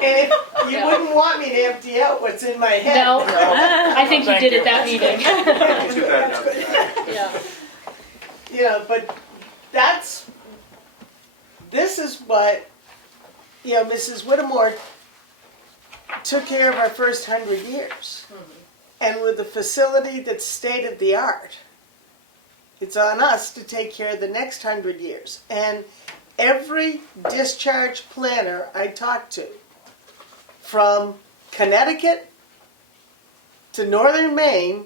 And if you wouldn't want me to empty out what's in my head. No, I think you did at that meeting. Too bad. Yeah. You know, but this is what, you know, Mrs. Whittemore took care of our first 100 years. And with a facility that's state of the art, it's on us to take care of the next 100 years. And every discharge planner I talk to, from Connecticut to northern Maine,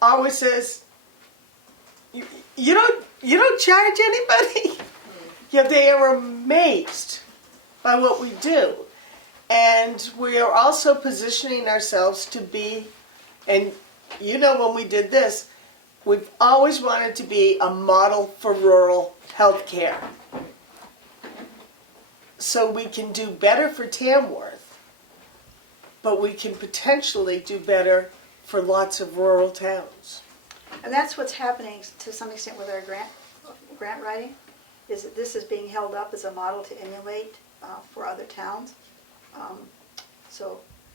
always says, you don't charge anybody? Yeah, they are amazed by what we do. And we are also positioning ourselves to be, and you know when we did this, we've always wanted to be a model for rural health care. So we can do better for Tamworth, but we can potentially do better for lots of rural towns. And that's what's happening to some extent with our grant writing, is that this is being held up as a model to emulate for other towns.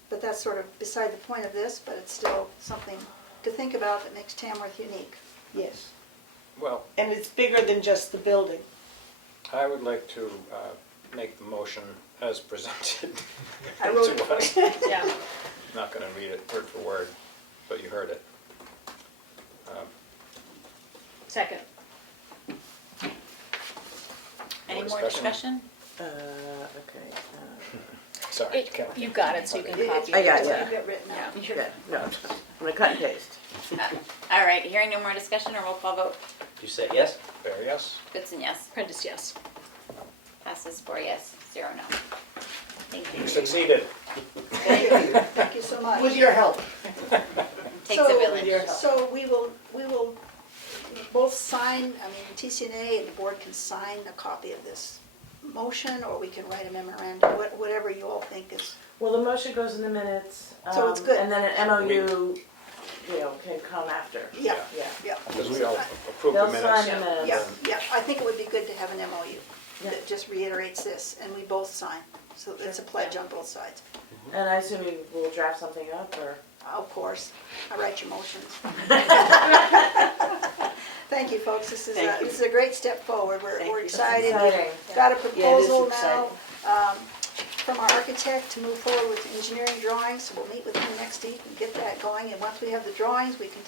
But that's sort of beside the point of this, but it's still something to think about that makes Tamworth unique. Yes. Well, And it's bigger than just the building. I would like to make the motion as presented I wrote to it us. for you. Yeah. Not going to read it word for word, but you heard it. Second. Any More more discussion? discussion? Okay. Sorry, Kelly. You got it, so you can copy I got it. it. You've got written out. Yeah. Good. No, I'm gonna cut and paste. All right, hearing no more discussion or roll call vote. You say yes? There, yes? Goodson, yes. Prentice, yes. Passes 4 yes, 0 no. Thank you. You succeeded. Thank you so much. With your help. Takes a village. Your help. So we will both sign, I mean, TCNA and the board can sign a copy of this motion, or we can write a memorandum, whatever you all think is, Well, the motion goes in the minutes. So it's good. And then an MOU, can come after. yeah, Yeah. yeah. Because we all approved the They'll minutes. sign the minutes. Yeah, yeah, I think it would be good to have an MOU Yeah. that just reiterates this, and we both sign, so it's a pledge on both sides. And I assume you will draft something up, or? Of course, I write your motions. Thank you, folks, this is a great step forward, we're excited. Exciting. We've got a Yeah, it is proposal now exciting. from our architect to move forward with engineering drawings, so we'll meet with him next week and get that going, and once we have the drawings, we can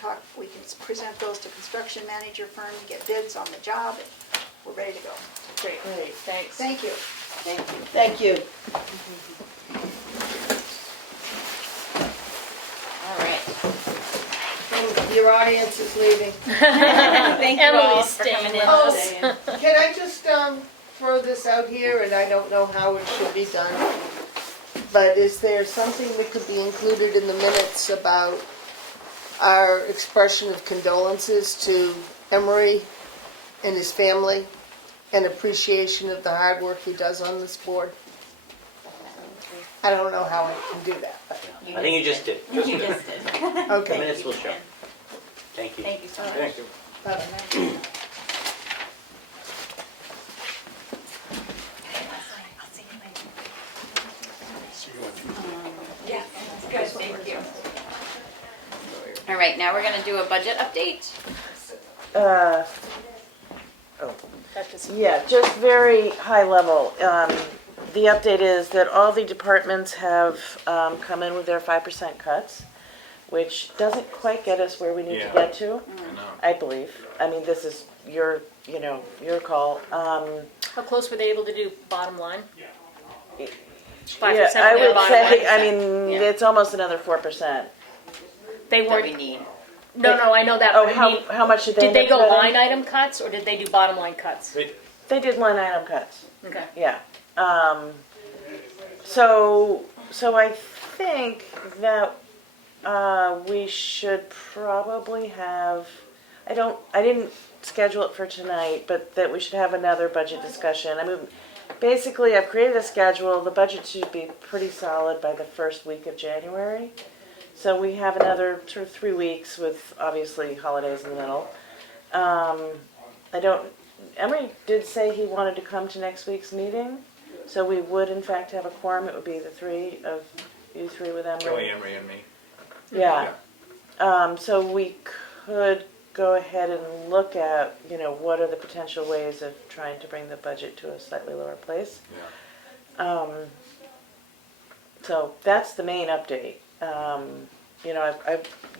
present those to construction manager firm and get bids on the job, and we're ready to go. Great. Great. Thanks. Thank you. Thank you. Thank you. All right. Your audience is leaving. Thank you all Emily's for coming in Oh. today. Can I just throw this out here, and I don't know how it should be done, but is there something that could be included in the minutes about our expression of condolences to Emery and his family and appreciation of the hard work he does on this board? I don't know how I can do that, but, I think you just did. You just did. The okay. minutes will show. Thank you. Thank you so much. Thank you. Bye-bye. Yeah, good, thank you. All right, now we're gonna do a budget update. That just, Yeah, just very high level. The update is that all the departments have come in with their 5% cuts, which doesn't quite get us where we need to Yeah. get to, I know. I believe. I mean, this is your call. how close were they able to do bottom line? 5% Yeah, of I their would bottom say, line. I mean, Yeah. it's almost another 4%. They That we weren't, need. No, I know that, Oh, but I mean, how much did they did end they up go cutting? line item cuts, or did they do bottom line cuts? They did line item cuts. Okay. Yeah. So I think that we should probably have. I didn't schedule it for tonight, but that we should have another budget discussion. I mean, basically, I've created a schedule. The budget should be pretty solid by the first week of January. So we have another sort of 3 weeks with obviously holidays in the middle. Emery did say he wanted to come to next week's meeting, so we would in fact have a quorum. It would be the three of you three with Emery. Kelly, Emery, and me. Yeah. So we could go ahead and look at, what are the potential ways of trying to bring the budget to a slightly lower place. Yeah. So that's the main update.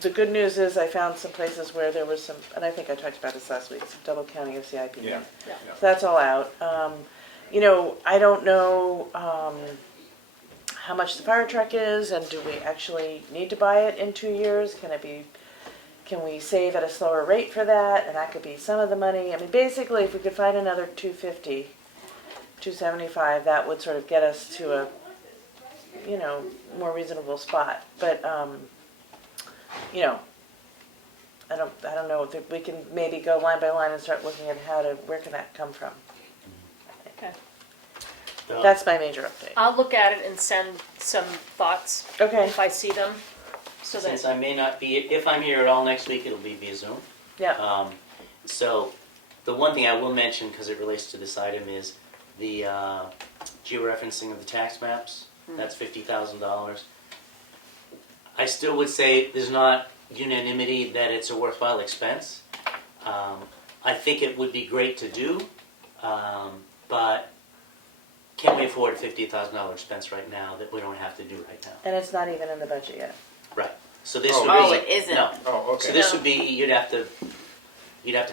The good news is I found some places where there was some, and I think I talked about this last week, some double counting of CIP. Yeah. Yeah. So that's all out. I don't know how much the fire truck is, and do we actually need to buy it in 2 years? Can we save at a slower rate for that? And that could be some of the money. I mean, basically, if we could find another 250, 275, that would sort of get us to a, more reasonable spot. But, I don't know if we can maybe go line by line and start looking at where can that come from. Okay. That's my major update. I'll look at it and send some thoughts Okay. if I see them. So Since that I may not be, if I'm here at all next week, it'll be via Zoom. Yeah. So the one thing I will mention, because it relates to this item, is the georeferencing of the tax maps. That's $50,000. I still would say there's not unanimity that it's a worthwhile expense. I think it would be great to do, but can we afford a $50,000 expense right now that we don't have to do right now? And it's not even in the budget yet. Right. So this Oh, would be. Oh, it isn't. No. Oh, okay. So this No. would be, you'd have to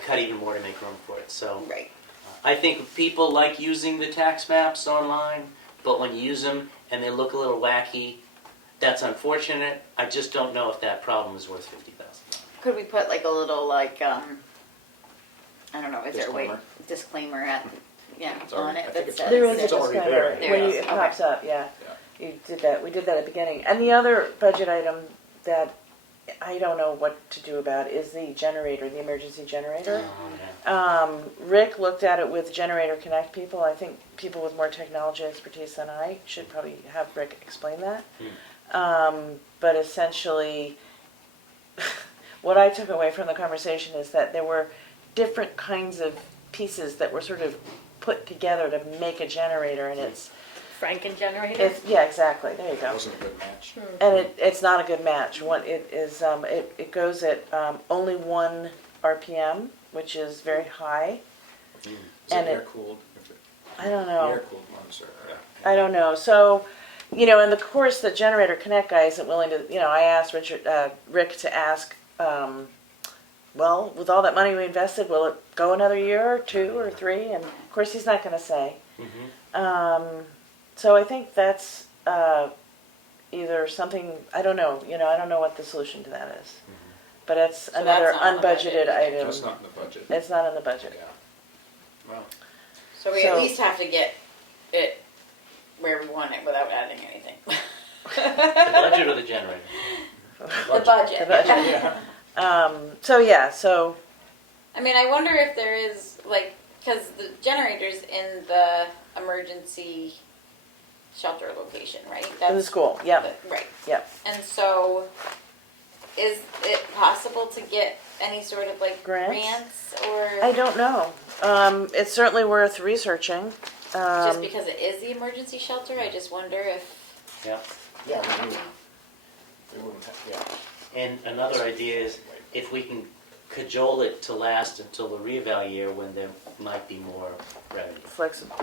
cut even more to make room for it. So Right. I think people like using the tax maps online, but when you use them and they look a little wacky, that's unfortunate. I just don't know if that problem is worth $50,000. Could we put like a little I don't know, is there a way, Disclaimer. disclaimer It's on already- I it think that it's says. There is a It's already disclaimer there. when There is, it okay. pops up, yeah. Yeah. You did that, we did that at the beginning. And the other budget item that I don't know what to do about is the generator, the emergency generator. Rick looked at it with Generator Connect people. I think people with more technology expertise than I should probably have Rick explain that. But essentially, what I took away from the conversation is that there were different kinds of pieces that were sort of put together to make a generator, and it's Franken-generator? yeah, exactly. There you That go. wasn't a good match. And it's not a good match. It is it goes at only 1 RPM, which is very high. Is And it it- air cooled? I don't know. Air cooled ones are, yeah. I don't know. So, and of course, the Generator Connect guy isn't willing to. I asked Rick to ask. Well, with all that money we invested, will it go another year or 2 or 3? And of course, he's not going to say. So I think that's either something, I don't know, I don't know what the solution to that is. But it's So another that's not on the unbudgeted budget. item. That's not in the budget. It's not in the budget. Yeah. Well, So we So- at least have to get it where we want it without adding anything. The budget or the generator? The budget. The budget. yeah. So I mean, I wonder if there is, because the generator's in the emergency shelter location, right? in the school, yep, Right. yep. And so, is it possible to get any sort of Grants? or I don't know. It's certainly worth researching. just because it is the emergency shelter? I just wonder if. Yeah. Yeah, I mean, we wouldn't have, yeah. And another idea is if we can cajole it to last until the reeval year when there might be more revenue. Flexible.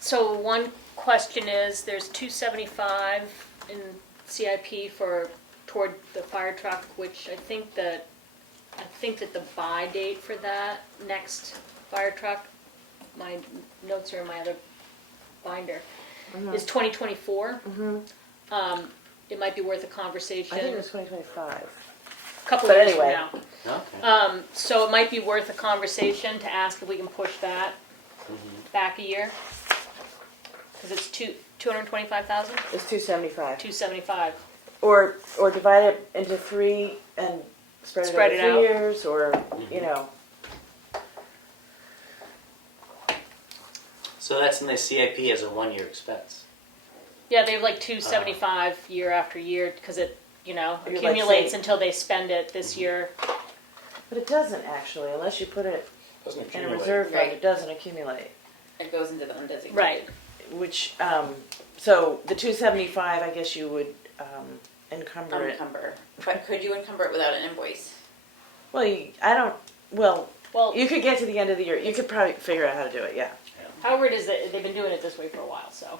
So one question is, there's 275 in CIP toward the fire truck, which I think that the buy date for that next fire truck my notes are in my other binder, is 2024. It might be worth a conversation. I think it was 2025. A couple But years anyway. from now. Okay. So it might be worth a conversation to ask if we can push that back a year. Because it's 225,000, It's 275. 275. Or divide it into 3 and spread Spread it it over out. 3 years, or, you know. So that's in the CIP as a 1-year expense. Yeah, they have like 275 year after year because it, You'd like accumulates say- until they spend it this year. But it doesn't actually, unless you put it Doesn't in a accumulate. reserve fund, Right. it doesn't accumulate. It goes into the undesignated. Right. Which, so the 275, I guess you would encumber it. Encumber. But could you encumber it without an invoice? Well, well, Well, you could get to the end of the year. You could probably figure out how to do it, yeah. however it is that they've been doing it this way for a while, so.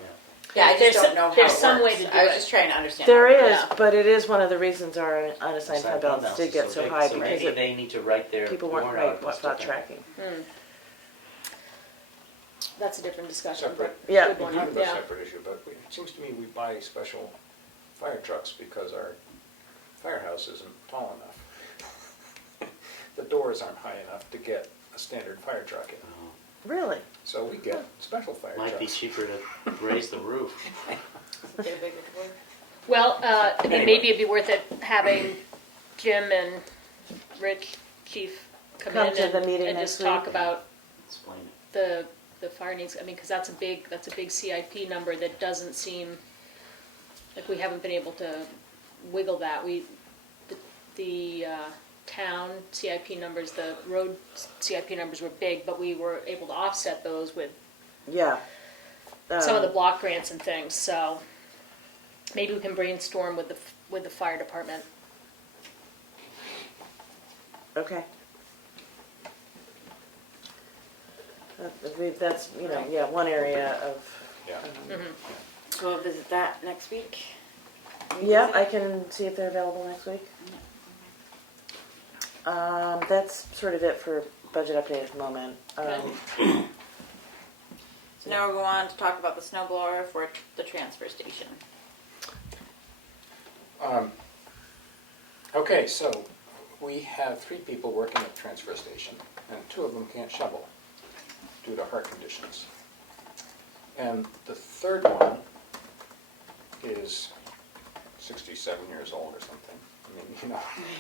Yeah, I There's just don't know how there's it some way works. to do I was it. just trying to understand. There how it is, works. but it is one of the reasons our unassigned fund balance balance did is get so big. high So because maybe they need to write their people weren't warrant quite articles about differently. tracking. That's a different discussion. Separate. but Yeah. good one, Kind of a yeah. separate issue, but it seems to me we buy special fire trucks because our firehouse isn't tall enough. The doors aren't high enough to get a standard fire truck in. Really? So we get special fire Might be trucks. cheaper to raise the roof. Get a bigger door. Well, I mean, Anyway. maybe it'd be worth it having Jim and Rich, Chief, come Come in to the meeting and next just talk week. about Explain it. the fire needs. I mean, because that's a big CIP number that doesn't seem like we haven't been able to wiggle that. The town CIP numbers, the road CIP numbers were big, but we were able to offset those with Yeah. some of the block grants and things. So maybe we can brainstorm with the fire department. Okay. That's, yeah, one area of. Yeah. So we'll visit that next week. Yeah, I can see if they're available next week. That's sort of it for budget update at the moment. So now we'll go on to talk about the snow blower for the transfer station. Okay, so we have 3 people working at the transfer station, and 2 of them can't shovel due to heart conditions. And the third one is 67 years old or something. I mean,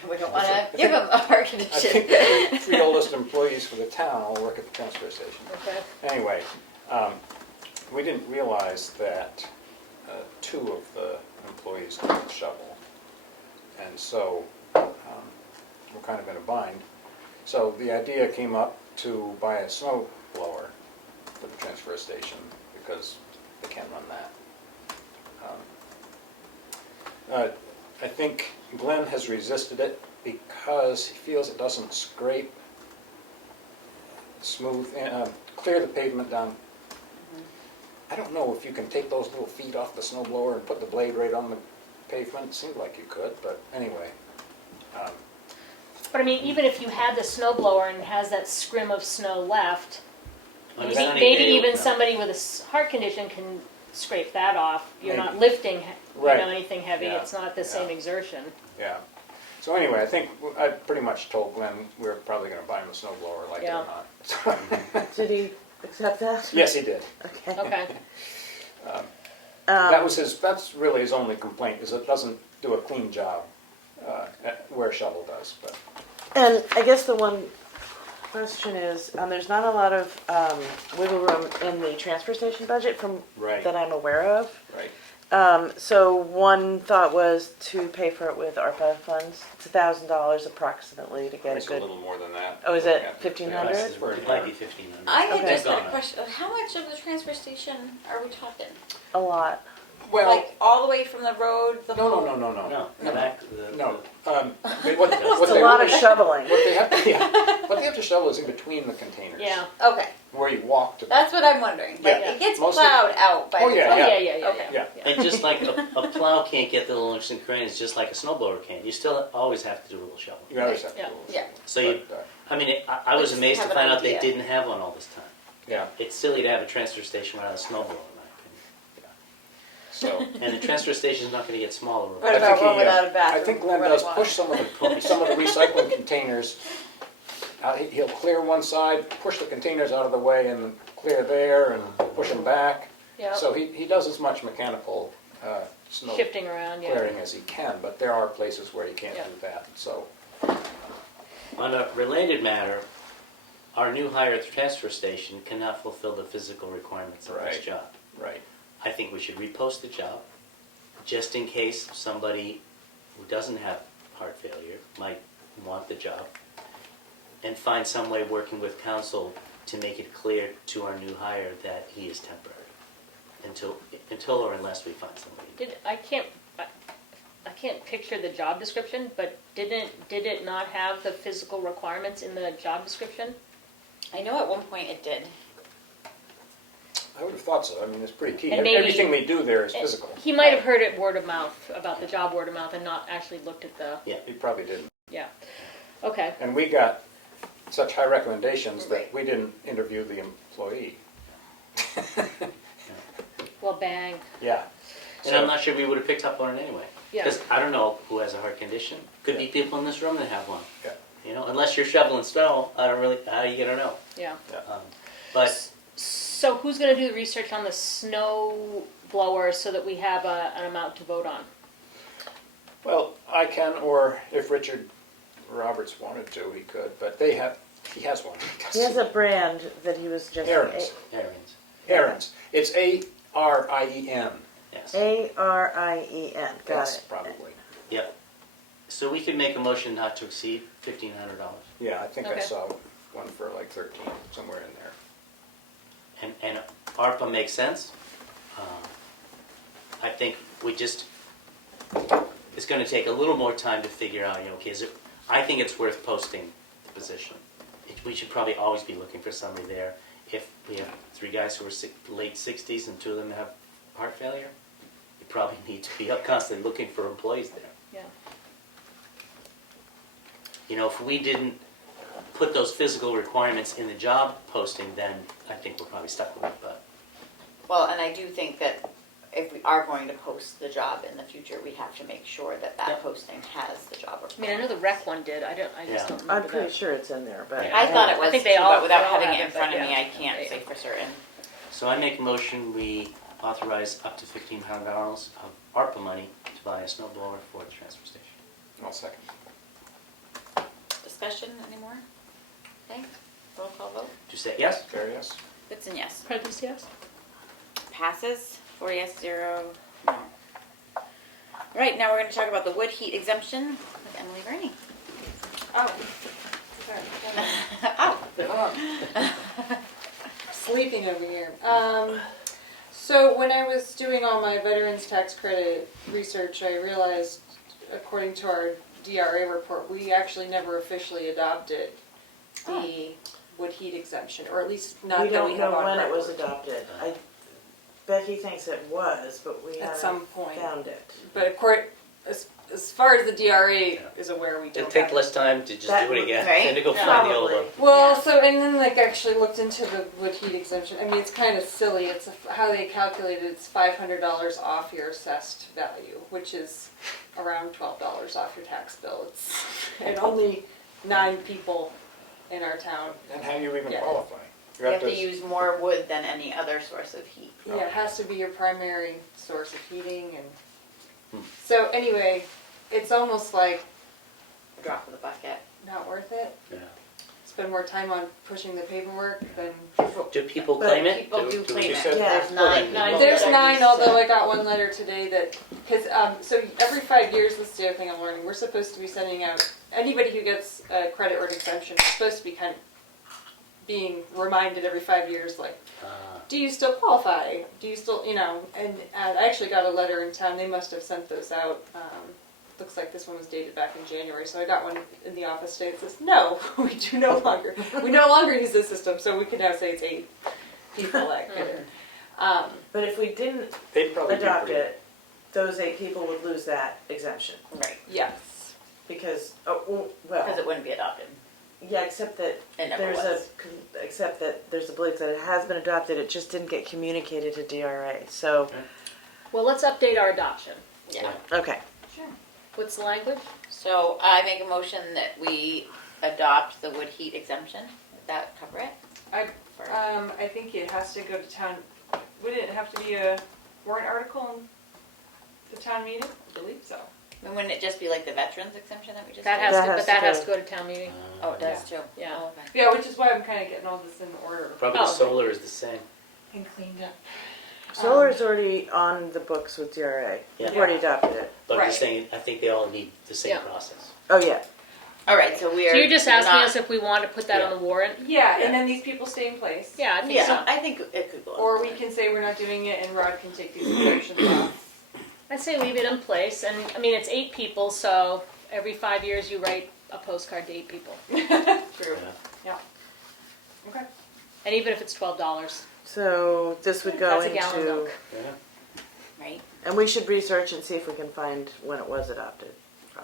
We don't want to give them a heart I condition. think the 3 oldest employees for the town all work at the transfer station. Okay. Anyway, we didn't realize that 2 of the employees couldn't shovel. And so we're kind of in a bind. So the idea came up to buy a snow blower for the transfer station because they can run that. I think Glenn has resisted it because he feels it doesn't scrape smooth, clear the pavement down. I don't know if you can take those little feet off the snow blower and put the blade right on the pavement. It seemed like you could, but anyway. But I mean, even if you had the snow blower and it has that scrim of snow left, On a maybe, sunny maybe day, even no. somebody with a heart condition can scrape that off. You're not Maybe. lifting, Right. anything heavy. Yeah. It's not the same Yeah. exertion. Yeah. So anyway, I think I pretty much told Glenn we're probably going to buy him a snow blower, like Yeah. it or not. Did he accept that? Yes, he did. Okay. Okay. That's really his only complaint, is it doesn't do a clean job where a shovel does. But And I guess the one question is, there's not a lot of wiggle room in the transfer station budget Right. that I'm aware of. right. So one thought was to pay for it with ARPA funds. It's $1,000 approximately to get It's a a good. little more than that. Oh, is it Yeah. 1,500? Yeah, it's very It might hard. be 1,500. I had Okay. just got Gone a up. question. How much of the transfer station are we talking? A lot. Well, Like all the way from the road? The whole... no. No, the back, No. What It's a they lot of really- shoveling. What they have to, what they have to shovel is in between the containers. Yeah. Okay, Where you walk to. that's what I'm wondering. Like Yeah. it gets Mostly- plowed out by Oh, the yeah, Oh, time- yeah, yeah, yeah. Okay. yeah. Yeah. And just like a plow can't get the little interesting cranes, just like a snowblower can. You still always have to do a little shovel. You always have to Yeah. do it. Yeah. So you, But, I mean, I was Just amazed to have an find out they idea. didn't have one all this time. Yeah, It's silly to have a transfer station without a snow blower, in my so. opinion. And the transfer station's not gonna get smaller. What I about think one he, without a I bathroom? think Glenn running does water? push some of the recycling containers. He'll clear one side, push the containers out of the way and clear there and push them back. Yeah. So he does as much mechanical snow Shifting around, yeah. clearing as he can, but there are places where he can't Yeah. do that, so. On a related matter, our new hire at the transfer station cannot fulfill the physical requirements of this Right. job. Right. I think we should repost the job, just in case somebody who doesn't have heart failure might want the job, and find some way working with council to make it clear to our new hire that he is temporary, until or unless we find somebody. I can't picture the job description, but did it not have the physical requirements in the job description? I know at one point it did. I would have thought so. I mean, it's pretty key. And maybe- Everything we do there is physical. He might have heard it word of mouth, about the job word of mouth, and not actually looked at the, He probably didn't. yeah. Okay, And we got such high recommendations that Right. we didn't interview the employee. well, bang, Yeah. And I'm not sure we would have picked up on it anyway. yeah. Because I don't know who has a heart condition. Could be people in this room that have one. Yeah. You know, unless you're shoveling snow, I don't really, how are you gonna know? Yeah. But So who's gonna do the research on the snow blower so that we have an amount to vote on? Well, I can, or if Richard Roberts wanted to, he could, but he has one. He has a brand that he was just. Aaron's. Aaron's, Aaron's. It's Arien. yes. Arien, got Yes, it. probably. Yep. So we could make a motion not to exceed $1,500. Yeah, I think I Okay. saw one for like 13, somewhere in there. And ARPA makes sense. I think we just, it's gonna take a little more time to figure out, okay, I think it's worth posting the position. We should probably always be looking for somebody there. If we have 3 guys who are late 60s and 2 of them have heart failure, you probably need to be up constantly looking for employees there. Yeah. You know, if we didn't put those physical requirements in the job posting, then I think we're probably stuck with it, but. Well, and I do think that if we are going to post the job in the future, we have to make sure that that Yep. posting has the job I mean, I know the rec one did, I just Yeah. don't remember I'm pretty that. sure it's in there, but. Yeah. I thought it I was think too, they all- but without they all having have it in it, front but of me, yeah. I can't Yeah. say for certain. So I make a motion, we authorize up to $1,500 of ARPA money to buy a snow blower for the transfer station. I'll second. Discussion anymore? Okay, roll call vote. Do you say yes? There, yes? Whitson, yes. Prentice, yes? Passes, 4 yes, 0 no. All right, now we're going to talk about the wood heat exemption with Emily Gurney. Oh, sorry. Oh. Sleeping over here. So when I was doing all my veterans tax credit research, I realized, according to our DRA report, we actually never officially adopted the wood heat exemption, or at least not We that we don't have know on when it record. was adopted. Becky thinks it was, but we At some haven't point. found it. But as far as the DRA is aware, we don't It'll take have less time to just That do it would- again right? than to go Yeah. find the old Probably. one. Well, Yeah. so, and then like actually looked into the wood heat exemption. I mean, it's kind of silly. It's how they calculate it. It's $500 off your assessed value, which is around $12 off your tax bill. It's, and only 9 people in our town. And how do you even Yeah. qualify? You have to use more wood than any other source of heat. Yeah, it has to be your primary source of heating. And Hmm. so anyway, it's almost like A drop of the bucket. not worth it. Yeah. Spend more time on pushing the paperwork than Do people But claim it? People do claim she it. said- Yeah. There's 9 Nine. people There's that are 9, used to- although I got one letter today that, because, so every 5 years, this is the other thing I'm learning, we're supposed to be sending out, anybody who gets a credit or an exemption is supposed to be kind of being reminded every 5 years, like, do you still qualify? Do you still, and I actually got a letter in town, they must have sent those out. Looks like this one was dated back in January, so I got one in the office today that says, no, we no longer use this system, so we can now say it's 8 people that get it. But if we didn't They'd probably be adopt pretty- it, those 8 people would lose that exemption. Right, Because, Yes. well, because it wouldn't be adopted. Yeah, except that It never there's was. except that there's a belief that it has been adopted. It just didn't get communicated to DRA. So, Well, let's update our adoption. Yeah. okay. Sure. What's the language? So I make a motion that we adopt the wood heat exemption. Would that cover it? I think it has to go to town, would it have to be a warrant article in the town meeting? I believe so. And wouldn't it just be like the veterans exemption that we just That did? has That to, has but that to has go. to go to town meeting. Oh, it does too? Yeah. Oh, okay. Yeah, which is why I'm kind of getting all this in order Probably Oh. the solar is the same. and cleaned up. Solar is already on the books with DRA. Yeah. We've already adopted it. But I'm Right. just saying, I think they all need the same Yeah. process. Oh yeah. All right, so we are. So you're just asking not- us if we want to put that on the warrant? Yeah, and then these people stay in place. Yeah, I think Yeah, so. I think it could go. on Or the we warrant. can say we're not doing it and Rod can take these exemptions off. I say leave it in place, and I mean, it's 8 people, so every 5 years you write a postcard to 8 people. True. Yeah. Okay. And even if it's $12, So this would go that's a gallon of into, milk. Yeah. Right. and we should research and see if we can find when it was adopted.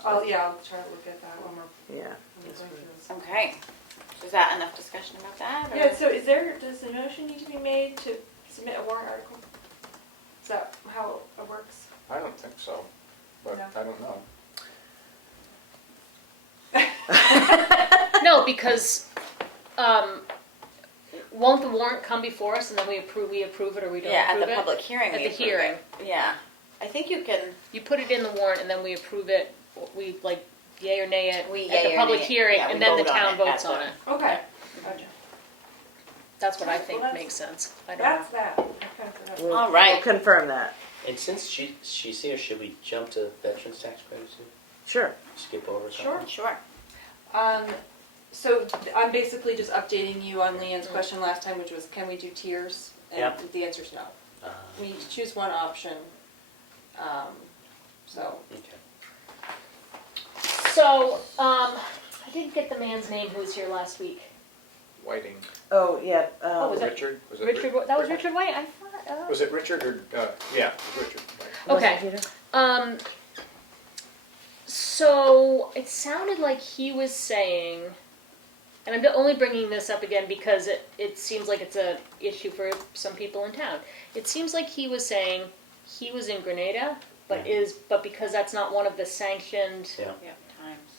I'll try to look at that when we're Yeah. going through this. Okay. Is that enough discussion about that? or- Yeah, so does the motion need to be made to submit a warrant article? Is that how it works? I don't think so, but No. I don't know. No, because won't the warrant come before us and then we approve it or we don't Yeah, at approve the it? public hearing. At we the approve hearing. it. Yeah. I think you can. You put it in the warrant and then we approve it, we like yay or nay it We at yay the or public nay it. hearing, Yeah, we and then the vote on town it votes at on the- it. Okay. Gotcha. That's what I Well, think that's- makes sense. I don't know. That's that. I kind of forgot. We'll, All right. We'll confirm that. And since she's here, should we jump to veterans tax credits? Sure. Skip over something? Sure. Sure. So I'm basically just updating you on Leanne's question last time, which was, can we do tiers? And Yeah. the answer is no. We need to choose one option. So, Okay. So, I didn't get the man's name who was here last week. Whiting. Oh yeah. Oh, was it Richard? Was it Richard, that was Richard White, I thought, Was it Richard or, yeah, it was Richard. Right. Was it Okay. Peter? So it sounded like he was saying, and I'm only bringing this up again because it seems like it's a issue for some people in town. It seems like he was saying he was in Grenada, but because that's not one of the sanctioned, Yeah. Yeah. Times.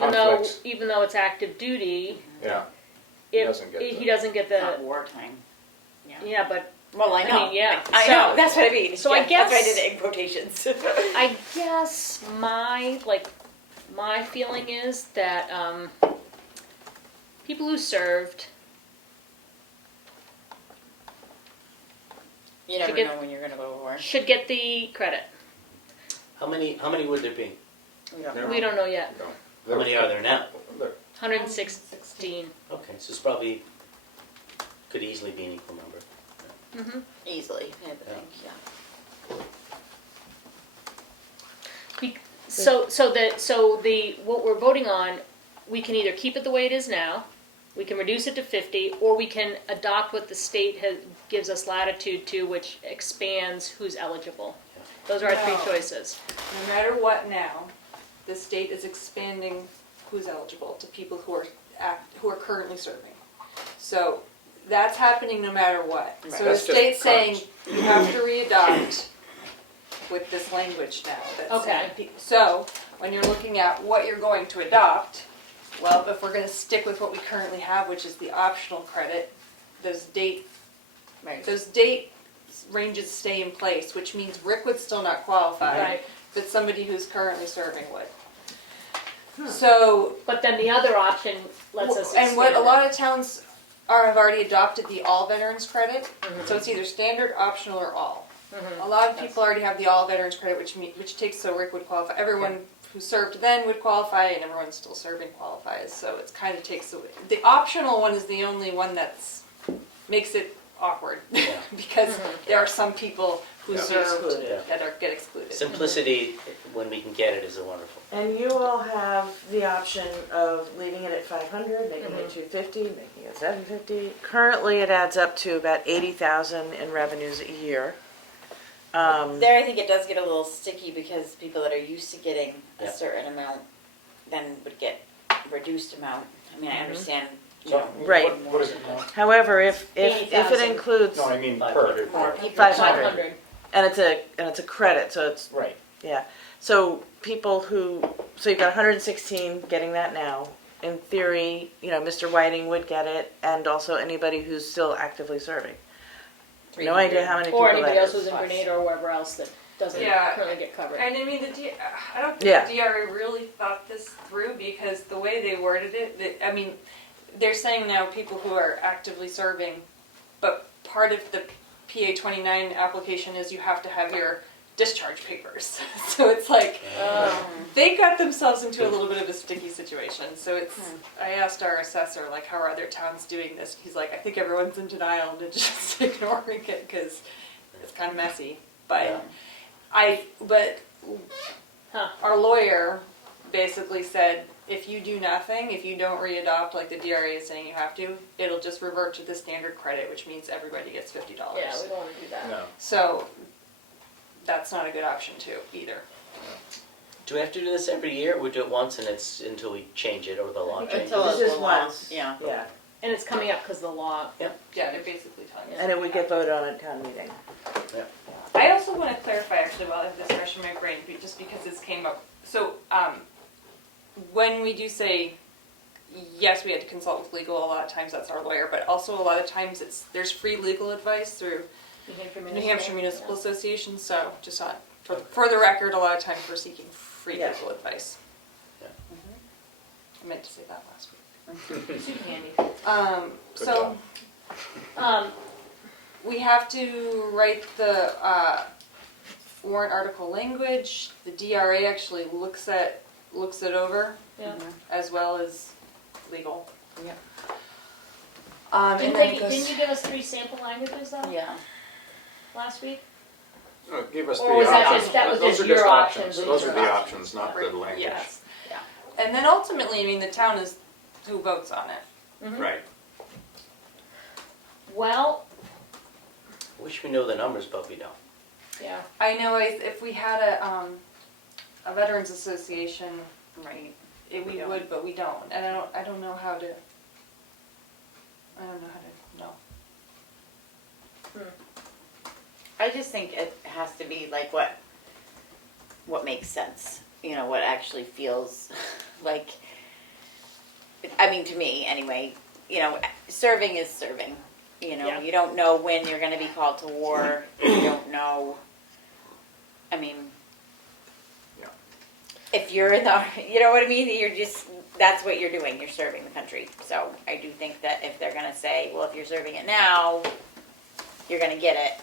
Conflicts. even though it's active duty, Yeah. if doesn't get he the- doesn't get Not the wartime. yeah, but Well, I know. mean, yeah. I So- know. That's what I mean. so I Yeah, that's why I guess- did it in quotations. I guess my feeling is that people who served You never To get- know when you're gonna go to war. should get the credit. How many would there be? There We don't know yet. No. How many are there now? 116. Okay, so it's probably, could easily be an equal number. Mm-hmm. Easily, I would think. Yeah. So what we're voting on, we can either keep it the way it is now, we can reduce it to 50, or we can adopt what the state gives us latitude to, which expands who's eligible. Those are our No. 3 choices. no matter what now, the state is expanding who's eligible to people who are currently serving. So that's happening no matter what. Right. So the That's just state's saying cuts. you have to readopt with this language now. That's Okay. saying so when you're looking at what you're going to adopt, well, if we're going to stick with what we currently have, which is the optional credit, those date ranges stay in place, which means Rick would still not qualify, Right. but somebody who's currently serving would. So, But then the other option lets us and what a expand lot of towns have already adopted the all veterans credit, Mm-hmm. so it's either standard, optional, or all. A lot of people already have the all veterans credit, which takes so Rick would qualify. Everyone who served then would qualify, and everyone still serving qualifies. So it's kind of takes away. The optional one is the only one that's makes it awkward because there are some people who Yeah. served Excluded. that get excluded. Simplicity, when we can get it, is a wonderful. And you all have the option of leaving it at 500, making it 250, making it 750. Currently, it adds up to about 80,000 in revenues a year. There, I think it does get a little sticky because people that are used to getting a Yeah. certain amount then would get reduced amount. I mean, I understand, you So, know, Right. what is it now? However, if it 80,000. includes, No, I mean per. 500 more for- people. 500. and it's a credit, so it's, Right. yeah. So people who, so you've got 116 getting that now. In theory, you know, Mr. Whiting would get it, and also anybody who's still actively serving. No idea how many people Or that anybody else is. who's in Grenada or wherever else that doesn't Yeah. currently get covered. And I mean, I don't think Yeah. the DRA really thought this through because the way they worded it, I mean, they're saying now people who are actively serving, but part of the PA 29 application is you have to have your discharge papers. So it's like, they got themselves into a little bit of a sticky situation. So it's, I asked our assessor, like, how are other towns doing this? He's like, I think everyone's in denial and just ignoring it because it's kind of messy. But but Huh. our lawyer basically said, if you do nothing, if you don't readopt like the DRA is saying you have to, it'll just revert to the standard credit, which means everybody gets $50. Yeah, we don't want to do that. No. So that's not a good option too, either. Do we have to do this every year? We do it once and it's until we change it or the law changes? Until This it's is the law, once. yeah. Yeah, And it's coming up because the law. Yeah, they're basically telling us. and it would get voted on at town meeting. I also want to clarify, actually, while I have this fresh in my brain, just because this came up. So, when we do say, yes, we had to consult with legal, a lot of times that's our lawyer, but also a lot of times there's free legal advice through New Hampshire Municipal Association, so just for the record, a lot of times we're seeking free Yeah. legal advice. Yeah. I meant to say that last week. Super handy. Good So, we have to write the warrant article language. The DRA actually looks it over, Yeah. as well as legal. Yep. And Didn't, then it goes- didn't you give us 3 sample languages though Yeah. last week? No, give us Or the was that options. just- that was Those just are your just options? Those are the Right. options, not the language. Yes. Yeah. And then ultimately, I mean, the town is who votes on it. Right. Well, Wish we know the numbers, but we don't. yeah. I know if we had a veterans association, Right. we don't. would, but we don't. And I don't know how to. I don't know how to know. I just think it has to be like what makes sense. You know, what actually feels like, I mean, to me anyway, you know, serving is serving. You know, Yeah. you don't know when you're going to be called to war. You don't know. I mean, Yeah. if you're in the, you know what I mean? You're just, that's what you're doing. You're serving the country. So I do think that if they're going to say, well, if you're serving it now, you're going to get it.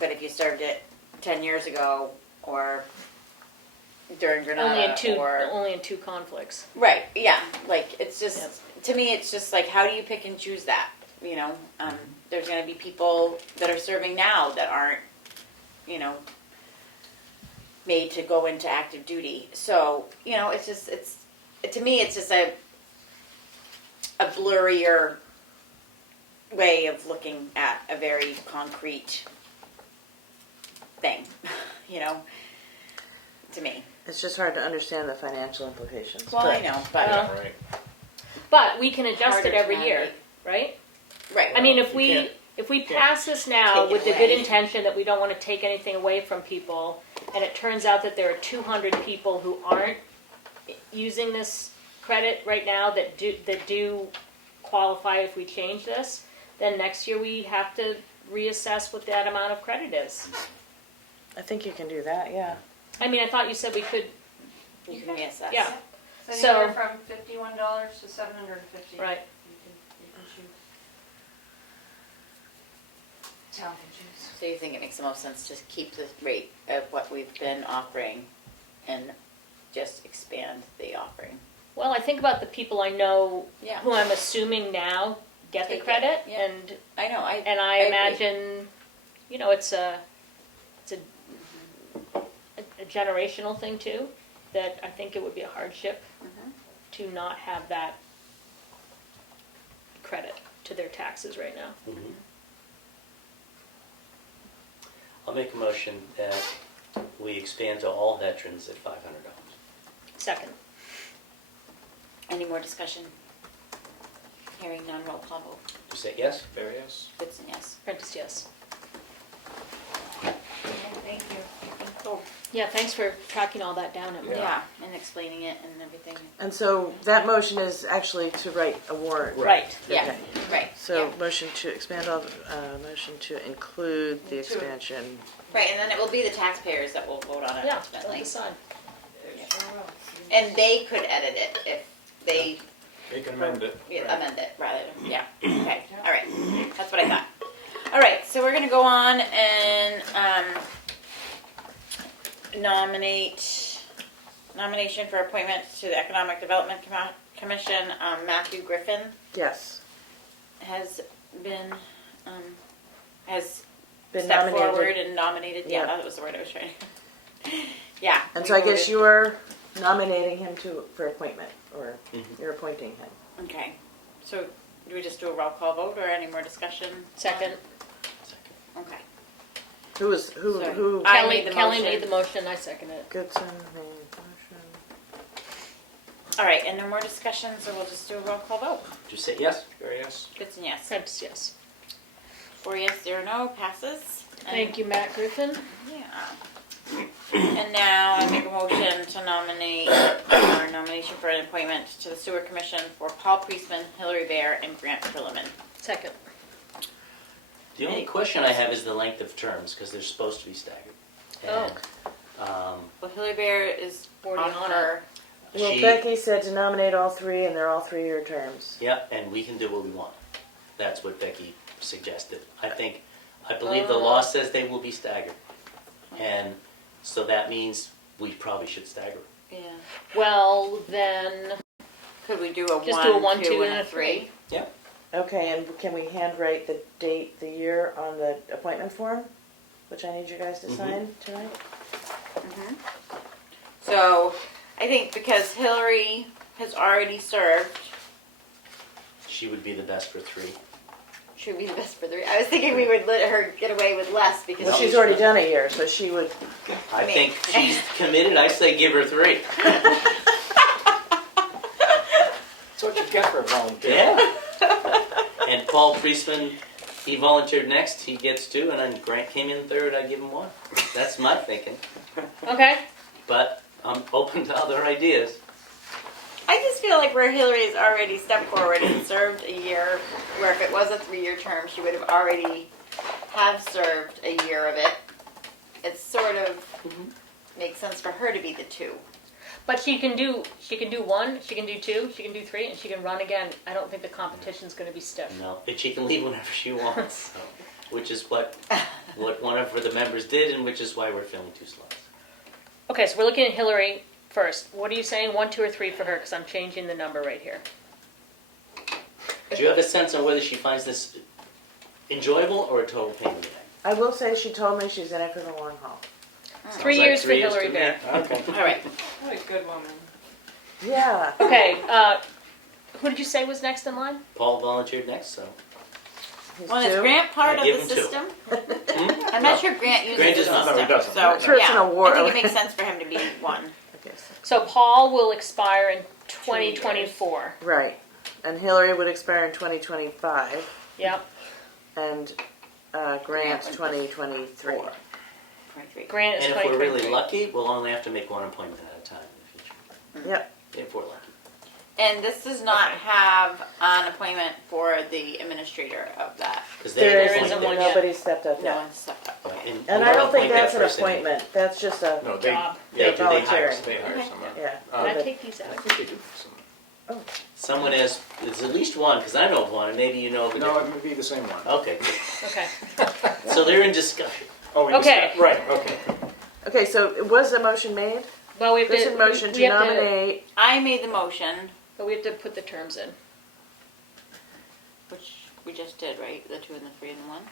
But if you served it 10 years ago or during Grenada Only in two conflicts. Right, yeah, like, it's just, to me, it's just like, how do you pick and choose that, you know? There's gonna be people that are serving now that aren't, you know, made to go into active duty, so, you know, it's just, to me, it's just a blurrier way of looking at a very concrete thing, you know, to me. It's just hard to understand the financial implications. Well, I know, but, Well, Right. But we can adjust Harder it to every year, navigate. right? right. I mean, if You we can't- if we pass this now Take it with the good away. intention that we don't want to take anything away from people, and it turns out that there are 200 people who aren't using this credit right now that do qualify if we change this, then next year we have to reassess what that amount of credit is. I think you can do that, yeah. I mean, I thought you said we could. You can reassess. Yeah. So anywhere from $51 to $750. Right. You can choose. Town can choose. So you think it makes the most sense to keep the rate of what we've been offering and just expand the offering? Well, I think about the people I know Yeah. who I'm assuming now get the Take it, credit, yeah. and I know, I I agree. imagine, you know, it's a generational thing too. That I think it would be a hardship Mhm. to not have that credit to their taxes right now. Mhm. I'll make a motion that we expand to all veterans at $500. Second. Any more discussion? Hearing none, roll call vote. You say yes? There, yes. Goodson, yes. Prentice, yes. Thank you. Cool. Yeah, thanks for tracking all that down. Yeah, and explaining it and everything. And so that motion is actually to write a warrant. Right. Yeah, Okay. right. So yeah. motion to expand all, motion to include the expansion. Right, and then it will be the taxpayers that will vote on it Yeah, ultimately. they'll decide. And they could edit it if they You can amend it. amend it rather than, yeah. Okay, all right. That's what I thought. All right, so we're gonna go on and nomination for appointment to the Economic Development Commission. Matthew Griffin Yes. has been has Been stepped nominated. forward and nominated. Yeah, Yeah. that was the word I was trying to. Yeah. And we so I guess voted. you're nominating him for appointment, or Mhm. you're appointing him. Okay, so do we just do a roll call vote or any more discussion? Second. Okay. Who So, I Kelly, made the Kelly motion. made the motion, I second it. Goodson made the motion. All right, and no more discussion, so we'll just do a roll call vote. Did you say yes? There, yes. Goodson, yes. Prentice, yes. 4 yes, 0 no, passes. Thank you, Matt Griffin. Yeah. And now I make a motion to nominate, our nomination for an appointment to the Sewer Commission for Paul Priestman, Hillary Bear, and Grant Perliman. Second. The only question I have is the length of terms, because they're supposed to be staggered. And, Well, Hillary Bear is Already on on her. Well, she, Becky said to nominate all three, and they're all 3-year terms. yep, and we can do what we want. That's what Becky suggested. I believe the law says they will be staggered. And so that means we probably should stagger it. Yeah. Well, then, Could we do a just 1, do a 1, 2, 2, and a 3? Yep. Okay, and can we handwrite the date, the year on the appointment form, which I need you guys to sign tonight? So, I think because Hillary has already served, She would be the best for 3. she would be the best for 3. I was thinking we would let her get away with less because Well, she's already done a year, so she would. I mean- think she's committed. I say give her 3. That's what you get for a volunteer. Yeah. And Paul Priestman, he volunteered next. He gets 2, and then Grant came in 3rd. I give him 1. That's my thinking. okay. But I'm open to other ideas. I just feel like where Hillary has already stepped forward and served a year, where if it was a 3-year term, she would have already served a year of it. It sort of makes sense for her to be the 2. But she can do 1, she can do 2, she can do 3, and she can run again. I don't think the competition's going to be stiff. No, but she can leave whenever she wants, so, which is what one of the members did, and which is why we're filling 2 slots. Okay, so we're looking at Hillary first. What are you saying, 1, 2, or 3 for her? Because I'm changing the number right here. Do you have a sense on whether she finds this enjoyable or a total pain in the neck? I will say she told me she's in it for the long haul. 3 Sounds like years for 3 years Hillary to me. Bear. Okay. All right. What a good woman. Yeah. Okay, who did you say was next in line? Paul volunteered next, so. He's Well, is 2. Grant part I of give the him 2. system? Hmm? I'm not sure Grant uses Grant the does not. system. No, he doesn't. So, Sure, it's yeah, an award. I think it makes sense for him to be 1. Okay, So Paul will expire in 2024. right. And Hillary would expire in 2025, Yep. and Grant Grant would be 2023. 23. Grant is And if we're 2023. really lucky, we'll only have to make 1 appointment at a time in the future. Yep. If we're lucky. And this does not have an appointment for the administrator of that. Because There isn't isn't one one. yet. Nobody's stepped up No yet. one's stepped up. Okay. And we I wanna don't think appoint that that's an person. appointment. That's just a, No, Job. Yeah, do they hire volunteering. they hire Okay. someone. yeah. Can I But- take these I out? think they do some. Someone has, there's at least one, because I know of one, and maybe you know of a No, it different. may be the same one. Okay, good. Okay. So they're in discussion. Oh, we Okay. discussed- Right, okay. Okay, so was a motion made? Well, we have There's to. a motion we to have nominate. I made the motion, But we have to put the terms in. which we just did, right? The 2 and the 3 and the 1?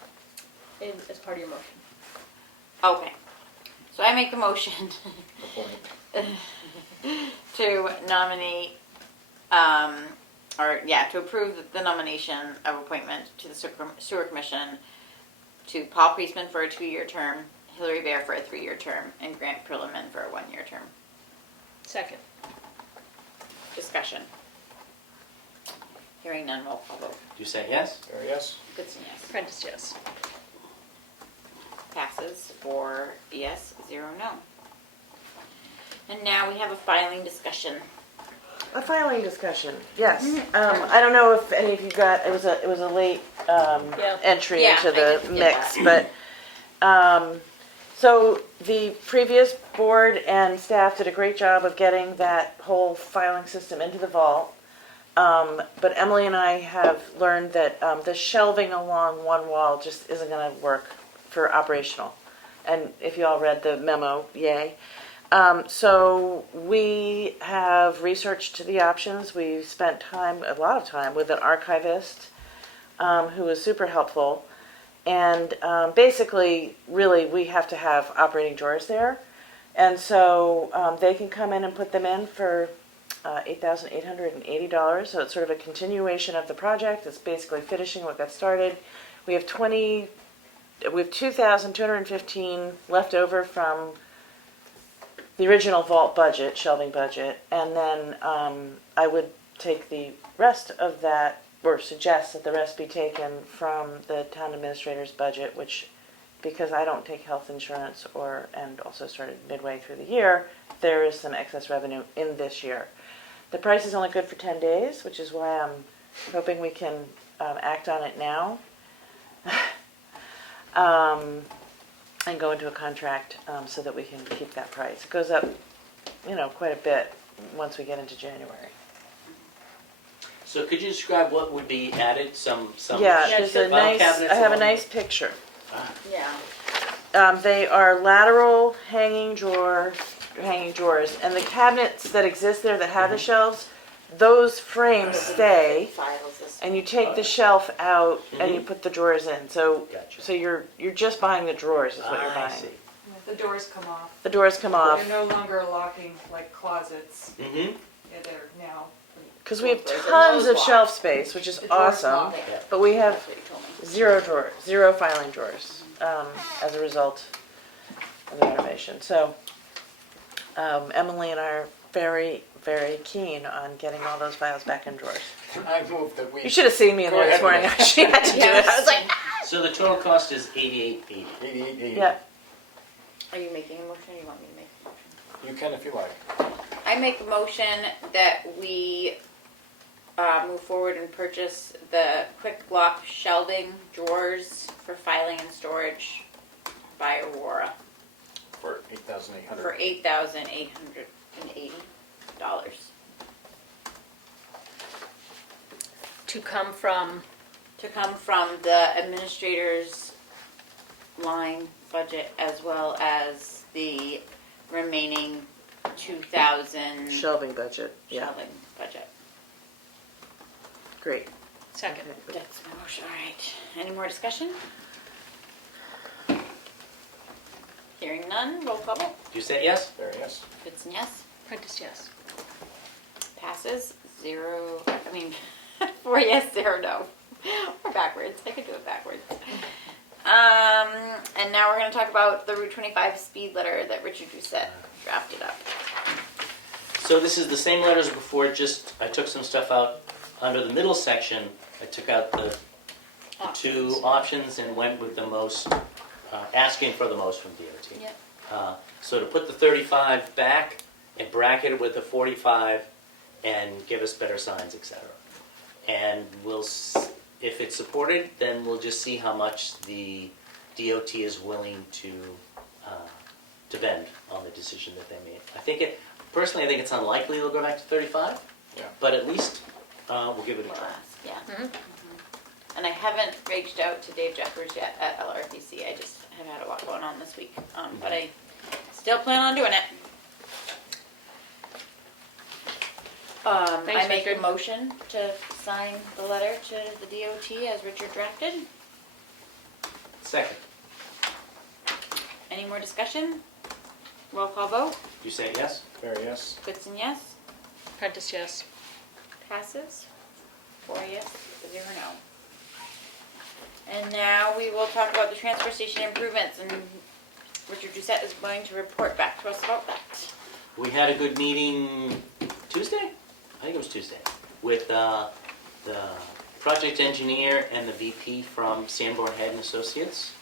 As part of your motion. Okay. So I make a motion Appoint. to nominate, to approve the nomination of appointment to the Sewer Commission to Paul Priestman for a 2-year term, Hillary Bear for a 3-year term, and Grant Perliman for a 1-year term. Second. Discussion. Hearing none, roll call vote. Doucette, yes? Barry, yes? Goodson, yes. Prentice, yes. Passes 4 yes, 0 no. And now we have a filing discussion. A filing discussion, yes. I don't know if any of you got, it was a late Yeah. entry Yeah, into I the did get mix, but, so the previous board and staff did a great job of getting that whole filing system into the vault. But Emily and I have learned that the shelving along one wall just isn't gonna work for operational. And if you all read the memo, yay. So we have researched the options. We spent a lot of time with an archivist who was super helpful. And basically, really, we have to have operating drawers there. And so they can come in and put them in for $8,880. So it's sort of a continuation of the project. It's basically finishing what got started. We have 2,215 left over from the original vault budget, shelving budget, and then I would take the rest of that, or suggest that the rest be taken from the town administrator's budget, which, because I don't take health insurance and also started midway through the year, there is some excess revenue in this year. The price is only good for 10 days, which is why I'm hoping we can act on it now. And go into a contract so that we can keep that price. It goes up, quite a bit once we get into January. So could you describe what would be added, some Yeah, Yeah, there's sure. a file nice, cabinets I have a along- nice picture. Yeah. They are lateral hanging drawers, and the cabinets that exist there that have the shelves, those frames stay, Files this. and you take the shelf out and you put the drawers in. So, Gotcha. so you're just buying the drawers is what you're I buying. see. The doors come off. The doors come off. They're no longer locking like closets. Mm-hmm. Yeah, they're now. Because we have There's a tons nose of lock. shelf space, which is The drawers awesome. lock. Yeah. But we have That's what you told me. zero filing drawers as a result of the renovation. So Emily and I are very, very keen on getting all those files back in drawers. I move that we. You should have seen me in Go there this ahead, morning. I Liz. actually had to do it. I was like, So the total cost is $88.80. 8880. yeah. Are you making a motion or you want me to make a motion? You can if you like. I make a motion that we move forward and purchase the quick lock shelving drawers for filing and storage by Aurora For 8,800. for $8,880 To come from, to come from the administrator's line budget as well as the remaining 2,000 Shelving budget. Yeah. shelving budget. Great. second. Okay, good. That's my motion. All right. Any more discussion? Hearing none. Roll call vote. Doucette, yes? Barry, yes. Goodson, yes. Prentice, yes. Passes 4 yes, 0 no. Or backwards. I could do it backwards. And now we're going to talk about the Route 25 speed letter that Richard Doucette drafted up. So this is the same letter as before, just I took some stuff out under the middle section. I took out the two options and went with the most, asking for the most from DOT. Yep. So to put the 35 back and bracket it with the 45 and give us better signs, etc. And if it's supported, then we'll just see how much the DOT is willing to bend on the decision that they made. Personally, I think it's unlikely they'll go back to 35. Yeah. But at least we'll give it a try. Yeah. And I haven't reached out to Dave Jeffers yet at LRPC. I just have had a lot going on this week. But I still plan on doing it. I Thanks, make a Richard. motion to sign the letter to the DOT as Richard drafted. Second, Any more discussion? Roll call vote. you say yes? Barry, yes. Goodson, yes. Prentice, yes. Passes. 4 yes, 0 no. And now we will talk about the transfer station improvements, and Richard Doucette is going to report back to us about that. We had a good meeting Tuesday? I think it was Tuesday. With the project engineer and the VP from Sanborn Head and Associates.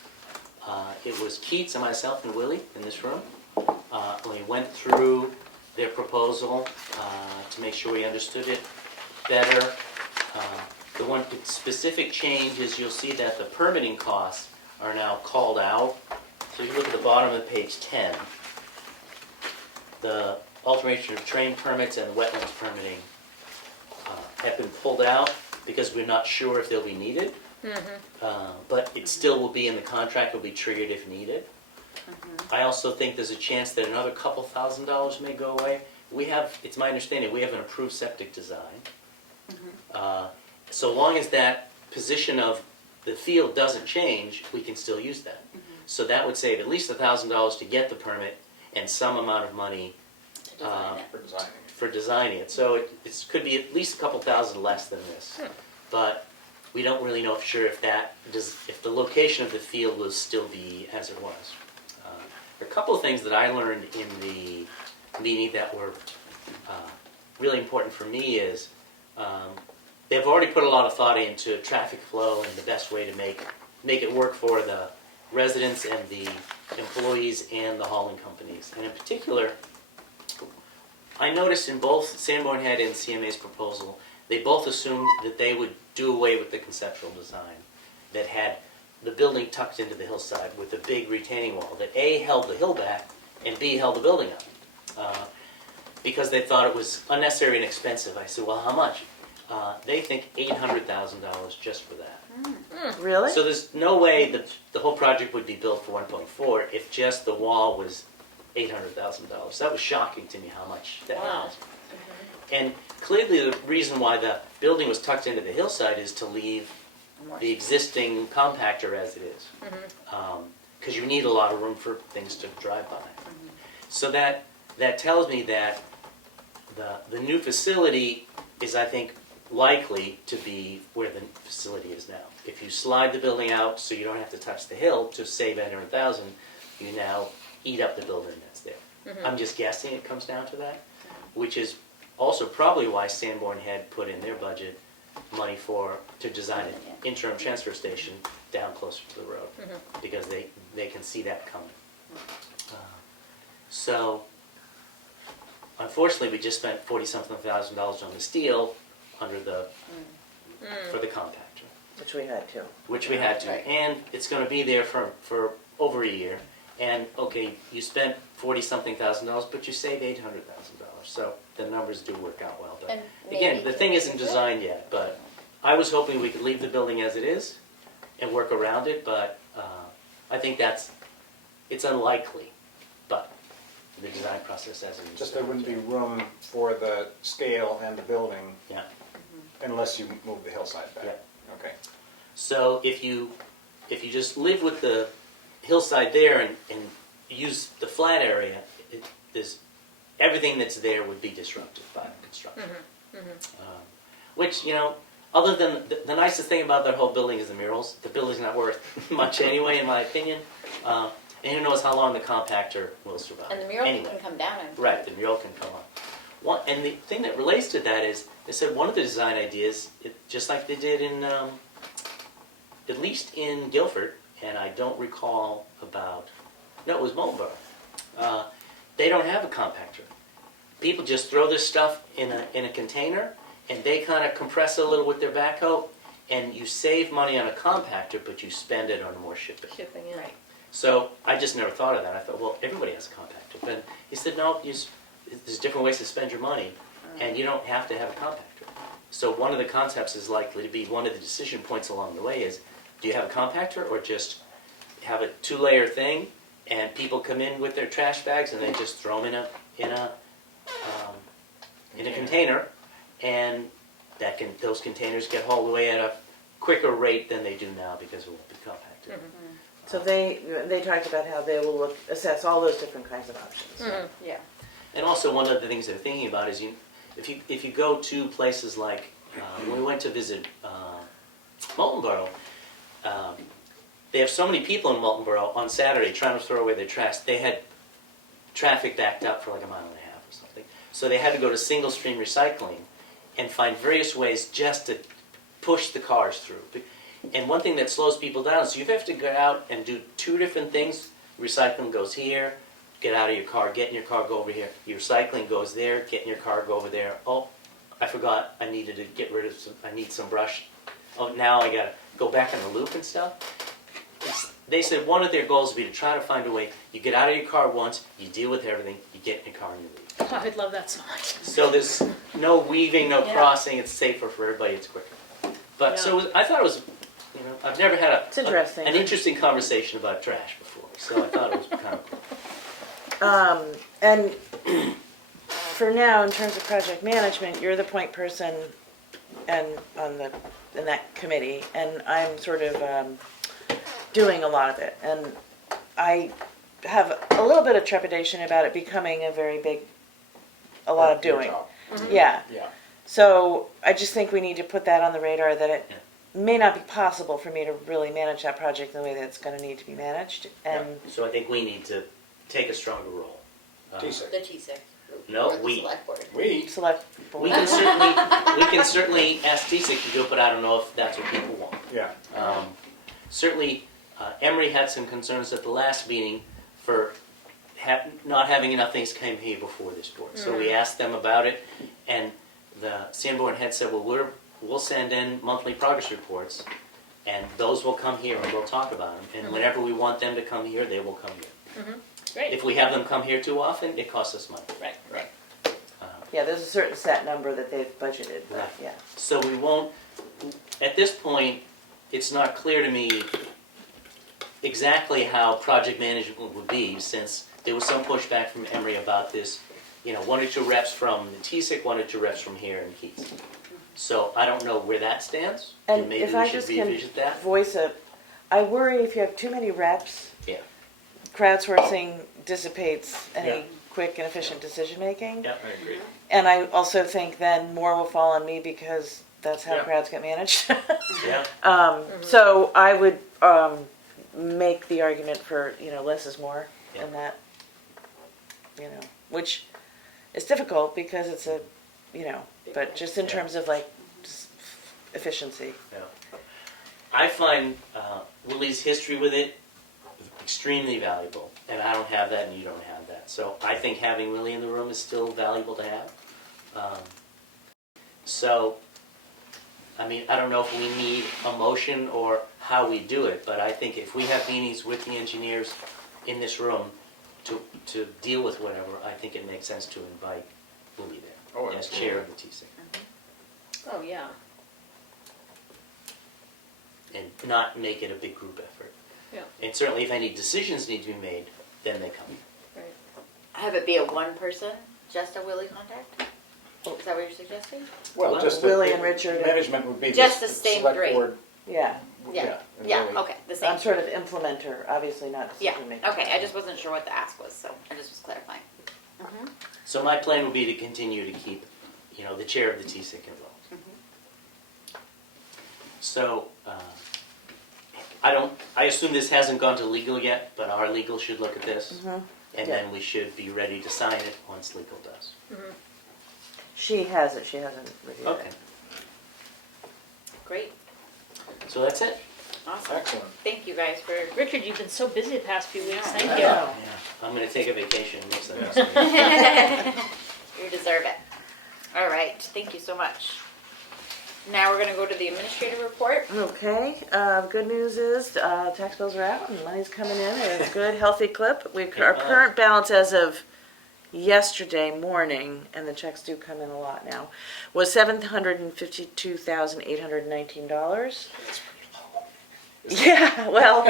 It was Keats and myself and Willie in this room. We went through their proposal to make sure we understood it better. The one specific change is you'll see that the permitting costs are now called out. So if you look at the bottom of page 10, the alteration of terrain permits and wetlands permitting have been pulled out because we're not sure if they'll be needed. But it still will be in the contract, will be triggered if needed. I also think there's a chance that another couple $1,000s may go away. It's my understanding, we have an approved septic design. So long as that position of the field doesn't change, we can still use that. So that would save at least $1,000 to get the permit and some amount of money for designing it. So it could be at least a couple thousand less than this. But we don't really know for sure if the location of the field will still be as it was. A couple of things that I learned in the meeting that were really important for me is they've already put a lot of thought into traffic flow and the best way to make it work for the residents and the employees and the hauling companies. And in particular, I noticed in both Sanborn Head and CMA's proposal, they both assumed that they would do away with the conceptual design that had the building tucked into the hillside with a big retaining wall that A, held the hill back, and B, held the building up. Because they thought it was unnecessary and expensive. I said, well, how much? They think $800,000 just for that. Really? So there's no way that the whole project would be built for 1.4 if just the wall was $800,000. That was shocking to me how much that was. And clearly the reason why the building was tucked into the hillside is to leave the existing compactor as it is. Because you need a lot of room for things to drive by. So that tells me that the new facility is, I think, likely to be where the facility is now. If you slide the building out so you don't have to touch the hill to save $800,000, you now eat up the building that's there. I'm just guessing it comes down to that, which is also probably why Sanborn Head put in their budget money to design an interim transfer station down closer to the road, because they can see that coming. So, unfortunately, we just spent $40-something thousand on the steel under for the compactor. Which we had to. Which we had to. Right. And it's going to be there for over a year. And, okay, you spent $40-something thousand, but you saved $800,000. So the numbers do work out well. But And again, maybe the thing isn't designed yet. But I was hoping we could leave the building as it is and work around it. But I think it's unlikely. But the design process as it is. Just there wouldn't be room for the scale and the building Yeah. unless you move the hillside back. Yeah. Okay. So if you just live with the hillside there and use the flat area, everything that's there would be disrupted by construction. Which, other than the nicest thing about that whole building is the murals. The building's not worth much anyway, in my opinion. And who knows how long the compactor will survive. And the mural anyway. can come down and. Right, the mural can come up. And the thing that relates to that is, they said one of the design ideas, just like they did at least in Guilford, and I don't recall it was Moultonborough. They don't have a compactor. People just throw this stuff in a container, and they kind of compress it a little with their backhoe, and you save money on a compactor, but you spend it on more shipping. Shipping in. Right. So I just never thought of that. I thought, well, everybody has a compactor. But he said, no, there's different ways to spend your money, and you don't have to have a compactor. So one of the concepts is likely to be, one of the decision points along the way is, do you have a compactor or just have a 2-layer thing, and people come in with their trash bags and they just throw them in a container, and those containers get hauled away at a quicker rate than they do now because it won't be compacted. So they talked about how they will assess all those different kinds of options. Yeah. And also one of the things they're thinking about is if you go to places like, when we went to visit Moultonborough, they have so many people in Moultonborough on Saturday trying to throw away their trash. They had traffic backed up for like a mile and a half or something. So they had to go to single stream recycling and find various ways just to push the cars through. And one thing that slows people down is you have to go out and do two different things. Recycling goes here, get out of your car, get in your car, go over here. Your recycling goes there, get in your car, go over there. Oh, I forgot I needed to get rid of I need some brush. Oh, now I gotta go back in the loop and stuff. They said one of their goals would be to try to find a way, you get out of your car once, you deal with everything, you get in your car and you leave. Oh, I'd love that so much. So there's no weaving, no Yeah. crossing, it's safer for everybody, it's quicker. But, so I thought it was, I've never had It's interesting. an interesting conversation about trash before, so I thought it was kind of cool. And for now, in terms of project management, you're the point person and in that committee, and I'm sort of doing a lot of it. And I have a little bit of trepidation about it becoming a lot of Your doing. job. Yeah. Yeah. So I just think we need to put that on the radar that it may not be possible for me to really manage that project in the way that it's going to need to be managed. And So I think we need to take a stronger role. TSIC. The T6. No, or the we. select board. We, select board. We can certainly ask TSIC to do it, but I don't know if that's what people want. yeah. Certainly, Emery had some concerns at the last meeting for not having enough things come here before this board. So we asked them about it, and the Sanborn head said, well, we'll send in monthly progress reports, and those will come here and we'll talk about them. And whenever we want them to come here, they will come here. Great. If we have them come here too often, it costs us money. Right. Yeah, there's a certain set number that they've budgeted, but Right. yeah. So we won't, at this point, it's not clear to me exactly how project management would be, since there was some pushback from Emory about this, one or two reps from the TSIC, one or two reps from here in Keats. So I don't know where that stands, and maybe if we I should just can revisit that. voice I worry if you have too many reps, Yeah. crowdsourcing dissipates any Yeah. quick and efficient decision making. Yeah. I agree. And I also think then more will fall on me because that's how Yeah. crowds get managed. Yeah. So I would make the argument for less is more, Yeah. and that which is difficult because it's but just in terms of just efficiency. Yeah. I find Willie's history with it extremely valuable, and I don't have that, and you don't have that. So I think having Willie in the room is still valuable to have. I don't know if we need a motion or how we do it, but I think if we have meetings with the engineers in this room to deal with whatever, I think it makes sense to invite Willie there as chair of the TSIC. Oh, yeah. And not make it a big group effort. Yeah. And certainly if any decisions need to be made, then they come. Right. Have it be a one person, just a Willie contact? Is that what you're suggesting? Well, just that Willie and Richard. Management would be Just the the same select three. board. Yeah, Yeah. and Yeah, Willie. okay, the same. I'm sort of implementer, obviously not Yeah, decision maker. okay, I just wasn't sure what the ask was, so I just was clarifying. So my plan would be to continue to keep, the chair of the TSIC involved. So, I assume this hasn't gone to legal yet, but our legal should look at this. And then we should be ready to sign it once legal does. She has it, she hasn't reviewed Okay, it. Great, so that's it. awesome. Excellent. Thank you guys for, Richard, you've been so busy the past few weeks. Thank I you. know. Yeah, I'm gonna take a vacation and mix them. you deserve it. All right, thank you so much. Now we're gonna go to the administrative report. Okay, good news is tax bills are out and money's coming in at a good, healthy clip. Our current balance as of yesterday morning, and the checks do come in a lot now, was $752,819. Yeah, well,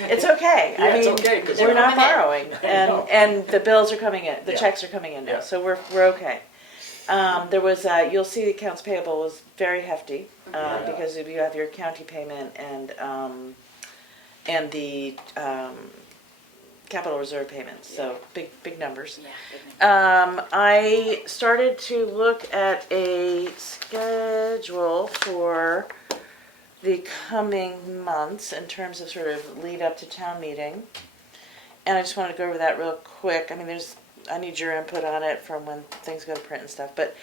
it's okay. Yeah, it's okay, 'cause we're they're not coming in. borrowing, No. and the bills are coming in. The Yeah. checks are coming in now, Yeah. so we're okay. There was you'll see the accounts payable was very hefty Yeah. because you have your county payment and the capital reserve payments. So big numbers. Yeah. I started to look at a schedule for the coming months in terms of sort of lead up to town meeting. And I just wanted to go over that real quick. I mean, I need your input on it from when things go to print and stuff. But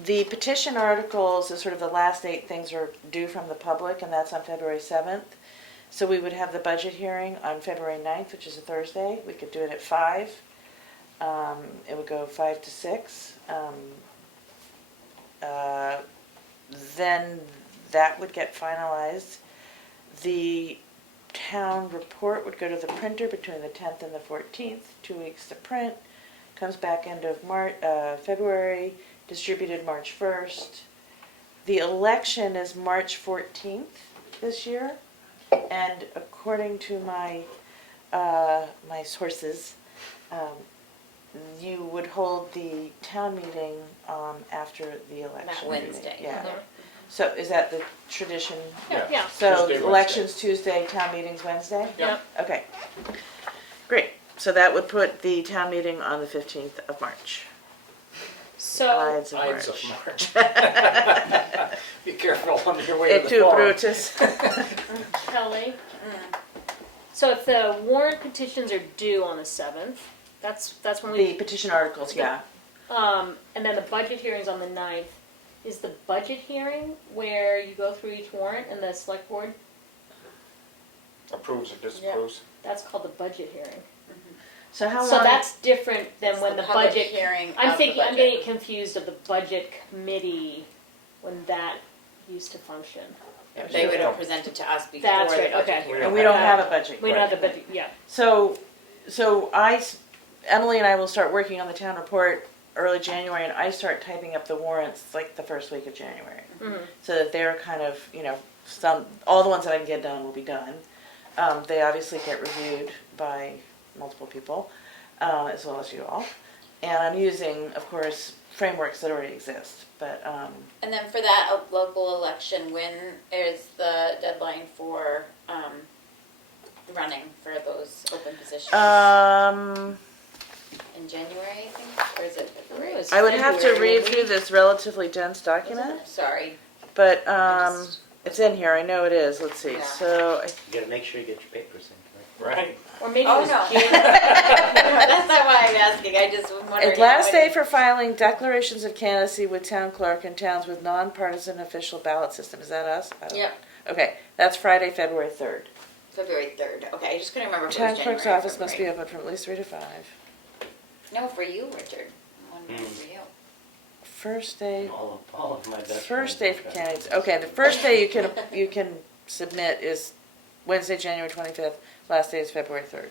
The petition articles is sort of the last 8 things are due from the public, and that's on February 7th. So we would have the budget hearing on February 9th, which is a Thursday. We could do it at 5. It would go 5 to 6. Then that would get finalized. The town report would go to the printer between the 10th and the 14th, 2 weeks to print. Comes back end of February, distributed March 1st. The election is March 14th this year, and according to my my sources, you would hold the town meeting after the election. That Wednesday. Yeah. Mhm. So is that the tradition? Yeah. So Tuesday, election's Tuesday, town meeting's Wednesday? Yep. Okay. Great. So that would put the town meeting on the 15th of March. So, Ides of Ides March. of March. Be careful on your way Et to the tu, forum. Brutus. Kelly, so if the warrant petitions are due on the 7th, that's when The we, petition articles, yeah. and then the budget hearing's on the 9th. Is the budget hearing where you go through each warrant and the select board, Approves or disapproves. that's called the budget hearing. So how So long? that's different than It's when the public budget, hearing I'm of the thinking, I'm budget. getting confused of the budget committee when that used to function. They would have presented to us before That's the right, budget okay. hearing. And we don't have a budget. We don't have the right. budget, yeah. So Emily and I will start working on the town report early January, and I start typing up the warrants like the first week of January. Mhm. So that they're kind of, all the ones that I can get done will be done. They obviously get reviewed by multiple people, as well as you all. And I'm using, of course, frameworks that already exist, but, And then for that local election, when is the deadline for running for those open positions? In January, I think, or is it February? I would have to read through this relatively dense document, Sorry. but, I just- it's in here, I know it is, let's see, Yeah. so, You gotta make sure you get your papers in, Right. Or maybe it Oh, was no. June. That's not why I'm asking, I just was wondering. a last how day many- for filing declarations of candidacy with town clerk in towns with nonpartisan official ballot system, is that us? I don't- Yep, Okay, that's Friday, February 3rd. February 3rd, okay, I just couldn't remember if it was Town January clerk's or office must be February. open from at least 3 to 5. No, for you, Richard. I'm wondering Hmm. for you. First day, all of my best first friends day are for trying. candidates, okay, the first day you can submit is Wednesday, January 25th, last day is February 3rd.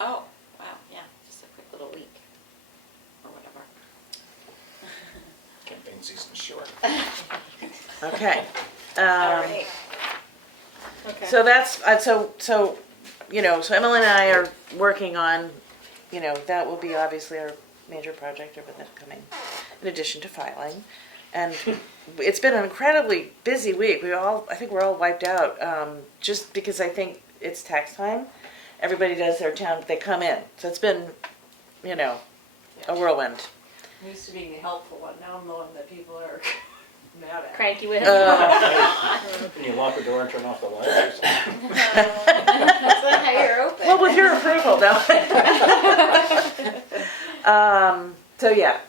Oh, wow, yeah, just a quick little week, or whatever. Campaign season's short. Okay. All right. Okay. So that's, so Emily and I are working on, that will be obviously our major project over the coming, in addition to filing. And it's been an incredibly busy week. I think we're all wiped out, just because I think it's tax time. Everybody does their town, they come in. So it's been, a whirlwind. I'm used to being the helpful one, now I'm the one that people are mad at. Cranky with. Can you lock the door and turn off the lights or something? That's not how you're open. Well, with your approval, though.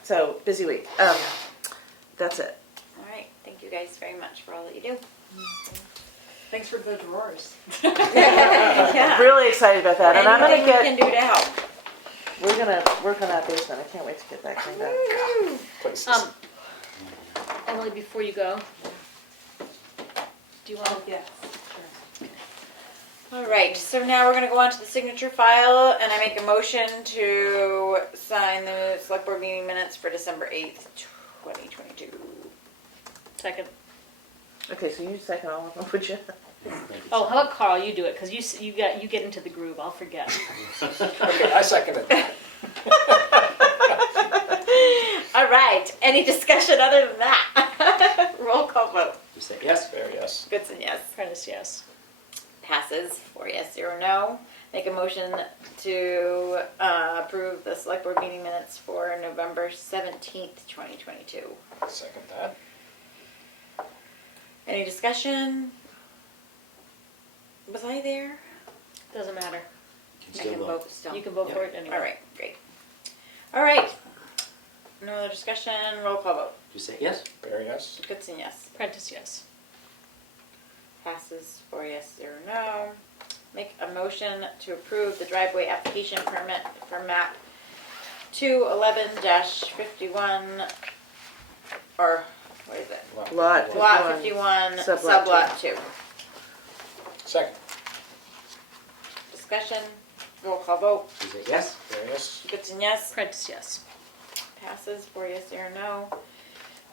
So busy week. That's it. All right, thank you guys very much for all that you do. Thanks for the drawers. Yeah. Really excited about that, and I'm gonna Anything we can do to help. we're gonna work on that basement. I can't wait to get that cleaned up. Places. Emily, before you go, do you want to? Yes. All right, so now we're gonna go on to the signature file, and I make a motion to sign the select board meeting minutes for December 8th, 2022. Second. Okay, so you second all of them, would you? Oh, how about Carl? You do it because you get into the groove. I'll forget. Okay, I seconded that. All right, any discussion other than that? Roll call vote. You say yes? There, yes. Goodson, yes. Prentice, yes. Passes 4 yes, 0 no. Make a motion to approve the select board meeting minutes for November 17th, 2022. Second that. Any discussion? Was I there? Doesn't matter. You I can can still vote. vote still. You can vote for it All anyway. right, great. All right. No other discussion. Roll call vote. you say yes? Barry, yes? Goodson, yes. Prentice, yes. Passes 4 yes, 0 no. Make a motion to approve the driveway application permit for map 211-51, or what is it? Lot Lot 51, 51, sublot sublot 2. Second. Discussion, roll call vote. You say yes? Barry, yes? Goodson, yes. Prentice, yes. Passes 4 yes, 0 no.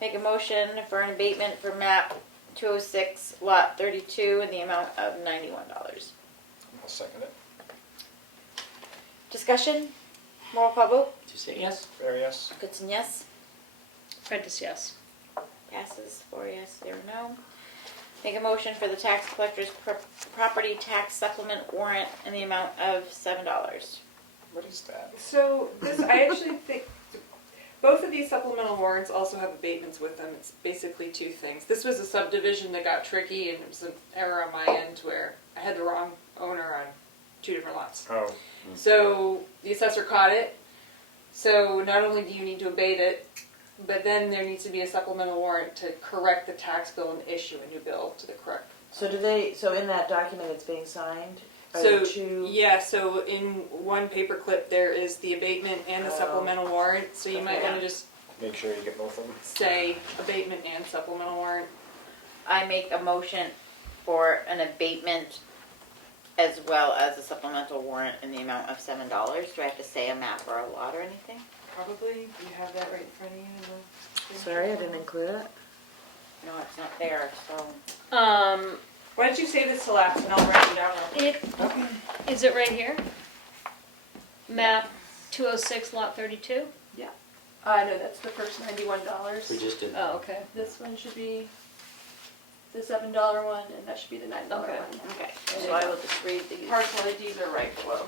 Make a motion for an abatement for map 206, lot 32, in the amount of $91. I'll second it. Discussion, roll call vote. You say yes? Barry, yes? Goodson, yes. Prentice, yes. Passes 4 yes, 0 no. Make a motion for the tax collector's property tax supplement warrant in the amount of $7. What is that? So this, I actually think, both of these supplemental warrants also have abatements with them. It's basically two things. This was a subdivision that got tricky, and it was an error on my end where I had the wrong owner on 2 different lots. Oh, So the assessor caught it. So not only do you need to abate it, but then there needs to be a supplemental warrant to correct the tax bill and issue a new bill to the correct. So so in that document it's being signed? Are So there two? yeah, so in one paper clip there is the abatement and the Oh. supplemental warrant. So you might Okay. want to just make sure you get both of them. say abatement and supplemental warrant. I make a motion for an abatement as well as a supplemental warrant in the amount of $7. Do I have to say a map or a lot or anything? Probably you have that right in front of you. Sorry, I didn't include it. No, it's not there, so. Why don't you say this to last and I'll write it down. Is it right here? Map 206, lot 32? No, that's the first $91. We just did that. Oh, okay. This one should be the $7 one, and that should be the $9 Okay. one. Okay, so I will just read these. Parcel IDs are right below.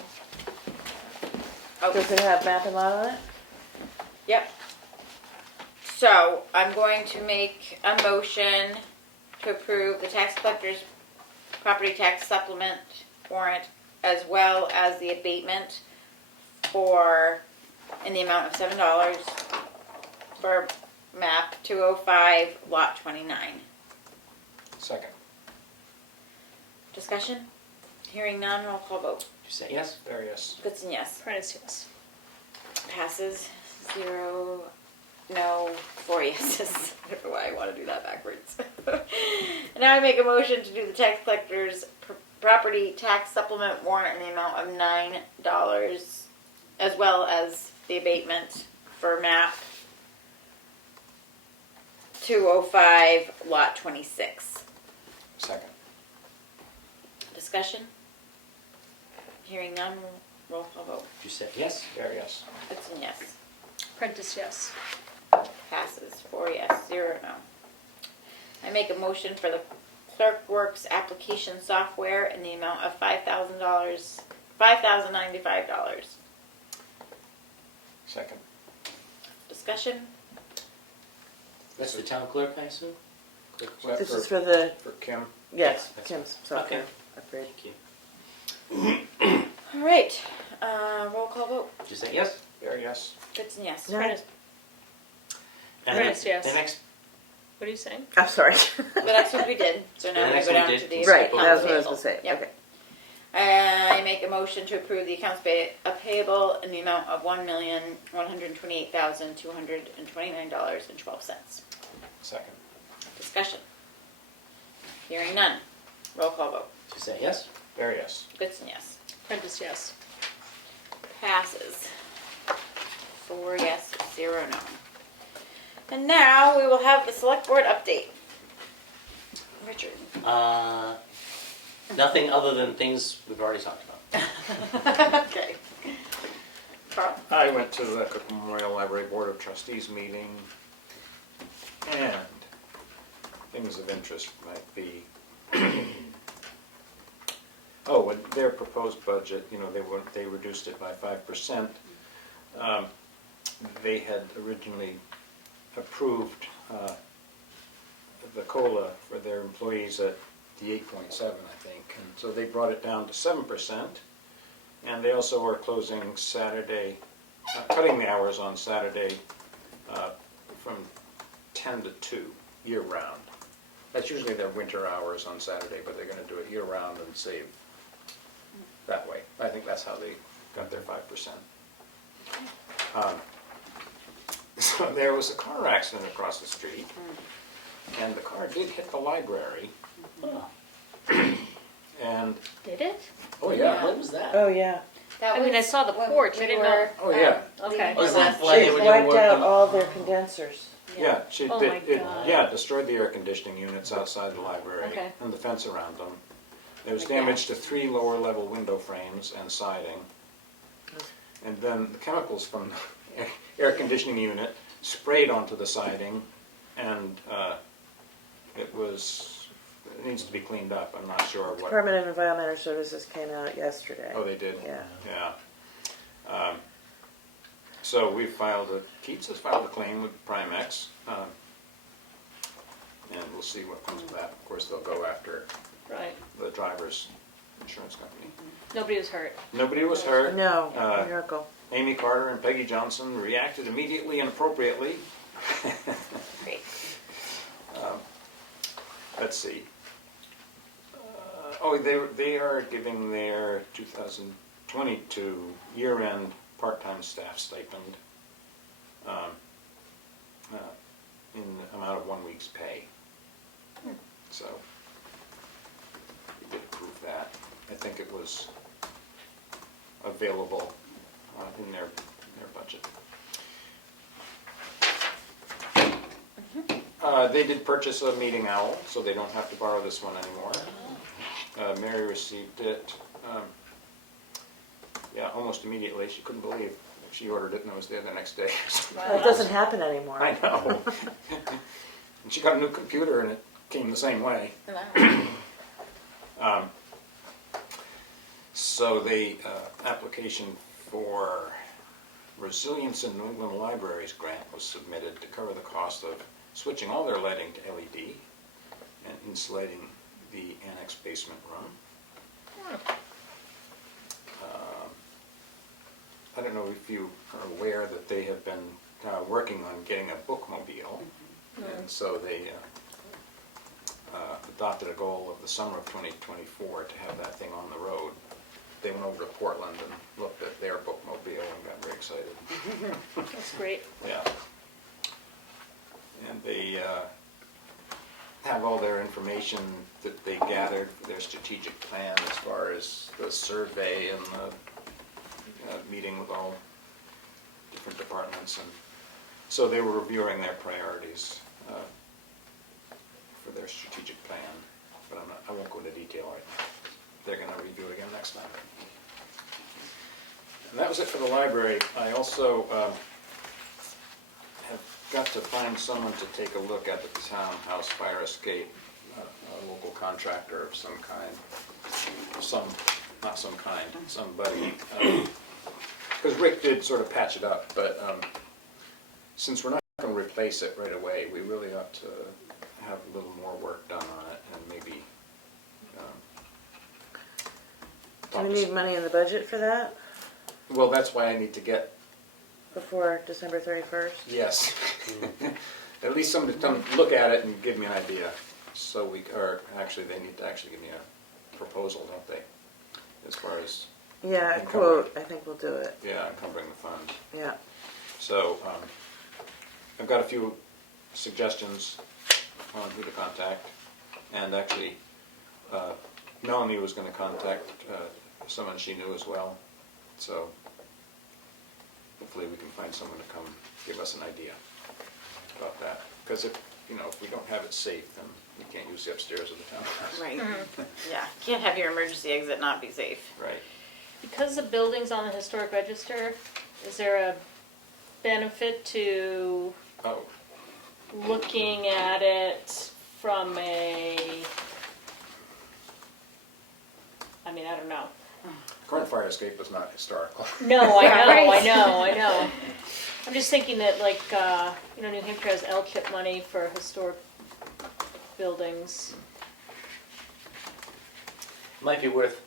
Does it have map and lot on it? Yep. So I'm going to make a motion to approve the tax collector's property tax supplement warrant as well as the abatement in the amount of $7 for map 205 lot 29. Second. Discussion? Hearing none, roll call vote. You say yes? Barry, yes? Goodson, yes. Prentice, yes. Passes 0 no, 4 yeses. I don't know why I want to do that backwards. And now I make a motion to do the tax collector's property tax supplement warrant in the amount of $9 as well as the abatement for map 205 lot 26. Second. Discussion? Hearing none, roll call vote. You say yes? Barry, yes? Goodson, yes. Prentice, yes. Passes 4 yes, 0 no. I make a motion for the Clerk Works application software in the amount of $5,095. Second. Discussion? That's the town clerk, I assume? Clerk Is that This for- is for the, For Kim? yes, That's Kim's software Okay. upgrade. Thank you. All right, roll call vote. Did you say yes? Barry, yes? Goodson, yes. No. Prentice, And Prentice, yes. The next, what are you saying? I'm sorry. The next one we did, so now The we next go one down did. to the Right, accounts that was what I was payable. gonna say, Yep. okay. I make a motion to approve the accounts payable in the amount of $1,128,229.12. Second. Discussion. Hearing none. Roll call vote. did you say yes? Barry, yes? Goodson, yes. Prentice, yes. Passes. 4 yes, 0 no. And now we will have the select board update. Richard. Nothing other than things we've already talked about. Okay. Carl. I went to the Cook Memorial Library Board of Trustees meeting, and things of interest might be, with their proposed budget, they reduced it by 5%. They had originally approved the COLA for their employees at the 8.7, I think, and so they brought it down to 7%. And they also are closing Saturday, cutting the hours on Saturday from 10 to 2, year-round. That's usually their winter hours on Saturday, but they're going to do it year-round and save that way. I think that's how they got their 5%. So there was a car accident across the street, and the car did hit the library. And, Did it? oh yeah, What was that? Oh, yeah. That I mean, I was saw the when porch, I we didn't were, know. Oh, yeah. Okay. leaving Was the that last- when they They were doing wiped work out on- all their condensers. yeah, Oh my God. yeah, destroyed the air conditioning units outside the library Okay. and the fence around them. There was The damage gas. to 3 lower level window frames and siding. And then the chemicals from the air conditioning unit sprayed onto the siding, and it needs to be cleaned up. I'm not sure what. Department of Environmental Services came out yesterday. Oh, they did? Yeah. Yeah. So Keats has filed a claim with Primex, and we'll see what comes of that. Of course, they'll go after Right. the driver's insurance company. Nobody was hurt. Nobody was hurt. No, Uh, miracle. Amy Carter and Peggy Johnson reacted immediately and appropriately. Great. Let's see. They are giving their 2022 year-end part-time staff stipend in the amount of 1 week's pay. So we did approve that. I think it was available in their budget. They did purchase a meeting owl, so they don't have to borrow this one anymore. Mary received it, almost immediately. She couldn't believe it. She ordered it and it was there the next day. That doesn't happen anymore. I know. And she got a new computer and it came the same way. So the application for Resilience in New England Libraries grant was submitted to cover the cost of switching all their lighting to LED and insulating the annex basement room. I don't know if you are aware that they have been working on getting a bookmobile, and so they adopted a goal of the summer of 2024 to have that thing on the road. They went over to Portland and looked at their bookmobile and got very excited. That's great. Yeah. And they have all their information that they gathered for their strategic plan as far as the survey and the meeting with all different departments. And so they were reviewing their priorities for their strategic plan. But I won't go into detail right now. They're going to review it again next time. And that was it for the library. I also have got to find someone to take a look at the townhouse fire escape, a local contractor of some kind. Somebody. Because Rick did sort of patch it up, but since we're not going to replace it right away, we really ought to have a little more work done on it and maybe Do we need money in the budget for that well, that's why I need to get, before December 31st? yes, at least somebody to come look at it and give me an idea. So or actually they need to actually give me a proposal, don't they? As far as, Yeah, a Encumber. quote, I think we'll do it. yeah, encumbering the funds. Yeah. So I've got a few suggestions on who to contact. And actually, Melanie was going to contact someone she knew as well. So hopefully we can find someone to come give us an idea about that. Because if we don't have it safe, then we can't use the upstairs of the townhouse. Right. Yeah. Can't have your emergency exit not be safe. Right. Because the building's on the historic register, is there a benefit to Oh, looking at it from I don't know. current fire escape is not historical. No, I know, Right. I know. I'm just thinking that New Hampshire has L-chip money for historic buildings. Might be worth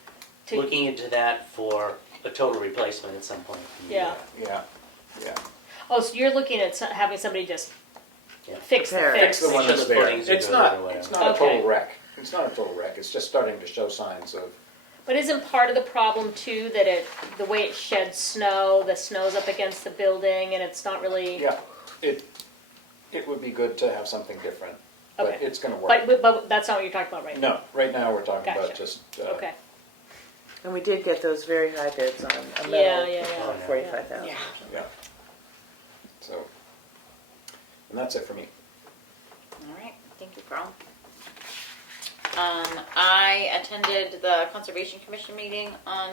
To- looking into that for a total replacement at some point. Yeah. Yeah. Oh, so you're looking at having somebody just Fix the Repair. fix. Fix the one Make sure that's the there. footings are It's good not, or whatever. it's not a Okay. total wreck. It's not a total wreck. It's just starting to show signs of, But isn't part of the problem too that the way it sheds snow, the snow's up against the building and it's not really. yeah, it would be good to have something different, but Okay. it's gonna work. But that's not what you're talking about right now. No, right now we're talking about Gotcha. just, Okay. And we did get those very high bids on a Yeah, metal, yeah, Oh, yeah. 45,000. Yeah. yeah. So, and that's it for me. All right, thank you, Carl. I attended the Conservation Commission meeting on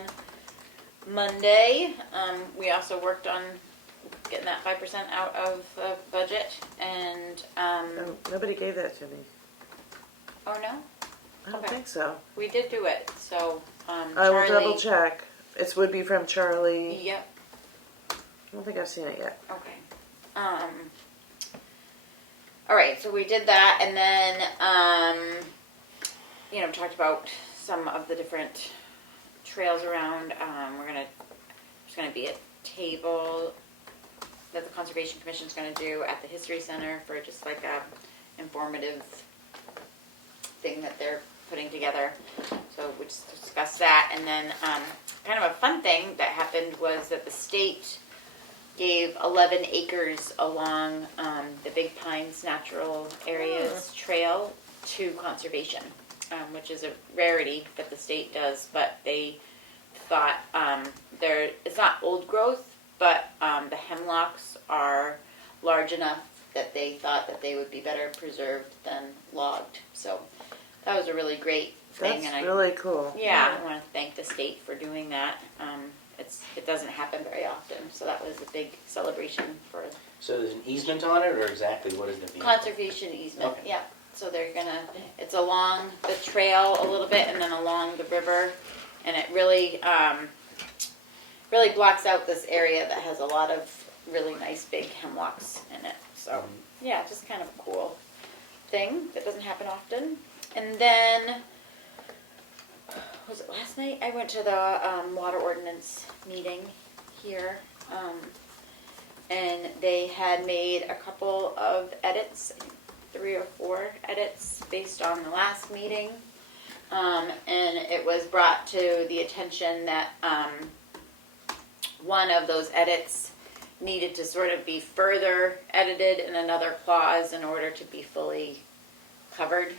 Monday. We also worked on getting that 5% out of the budget, and Oh, nobody gave that to me. oh no, I don't Okay. think so. we did do it. So I will double check. It would be from Charlie. Yep. I don't think I've seen it yet. Okay. All right, so we did that, and then talked about some of the different trails around. There's gonna be a table that the Conservation Commission's gonna do at the History Center for just like a informative thing that they're putting together. So we just discussed that, and then kind of a fun thing that happened was that the state gave 11 acres along the Big Pines Natural Areas Trail to conservation, which is a rarity that the state does, but they thought it's not old growth, but the hemlocks are large enough that they thought that they would be better preserved than logged. So that was a really great thing. That's and really cool. I want to thank the state for doing that. It doesn't happen very often, so that was a big celebration for So there's an easement on it, or exactly what is the vehicle? conservation easement. Okay. Yeah, so it's along the trail a little bit and then along the river, and it really blocks out this area that has a lot of really nice big hemlocks in it. So yeah, just kind of a cool thing that doesn't happen often. And then, was it last night? I went to the water ordinance meeting here, and they had made a couple of edits, 3 or 4 edits based on the last meeting, and it was brought to the attention that one of those edits needed to sort of be further edited in another clause in order to be fully covered.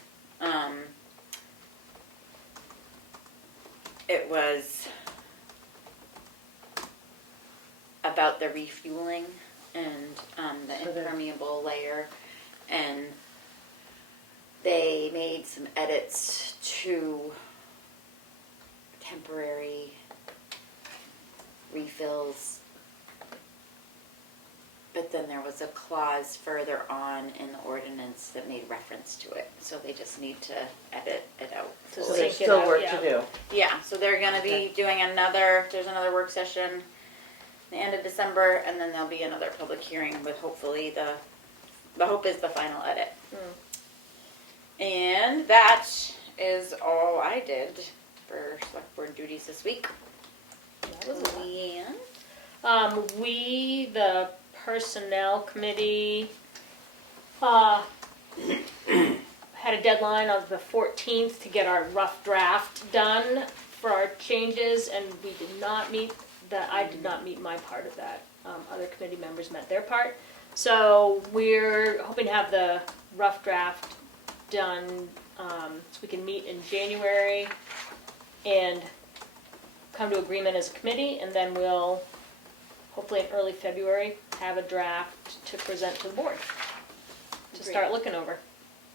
It was about the refueling and the impermeable layer, and they made some edits to temporary refills, but then there was a clause further on in the ordinance that made reference to it, so they just need to edit it out. To So sync there's it still out, work yeah. to do. Yeah, so they're gonna be doing there's another work session the end of December, and then there'll be another public hearing with hopefully the hope is the final edit. And that is all I did for select board duties this week. That was a lot. Leanne? We, the personnel committee, had a deadline of the 14th to get our rough draft done for our changes, and we did not meet that. I did not meet my part of that. Other committee members met their part. So we're hoping to have the rough draft done so we can meet in January and come to agreement as a committee, and then we'll hopefully in early February have a draft to present to the board to start looking over.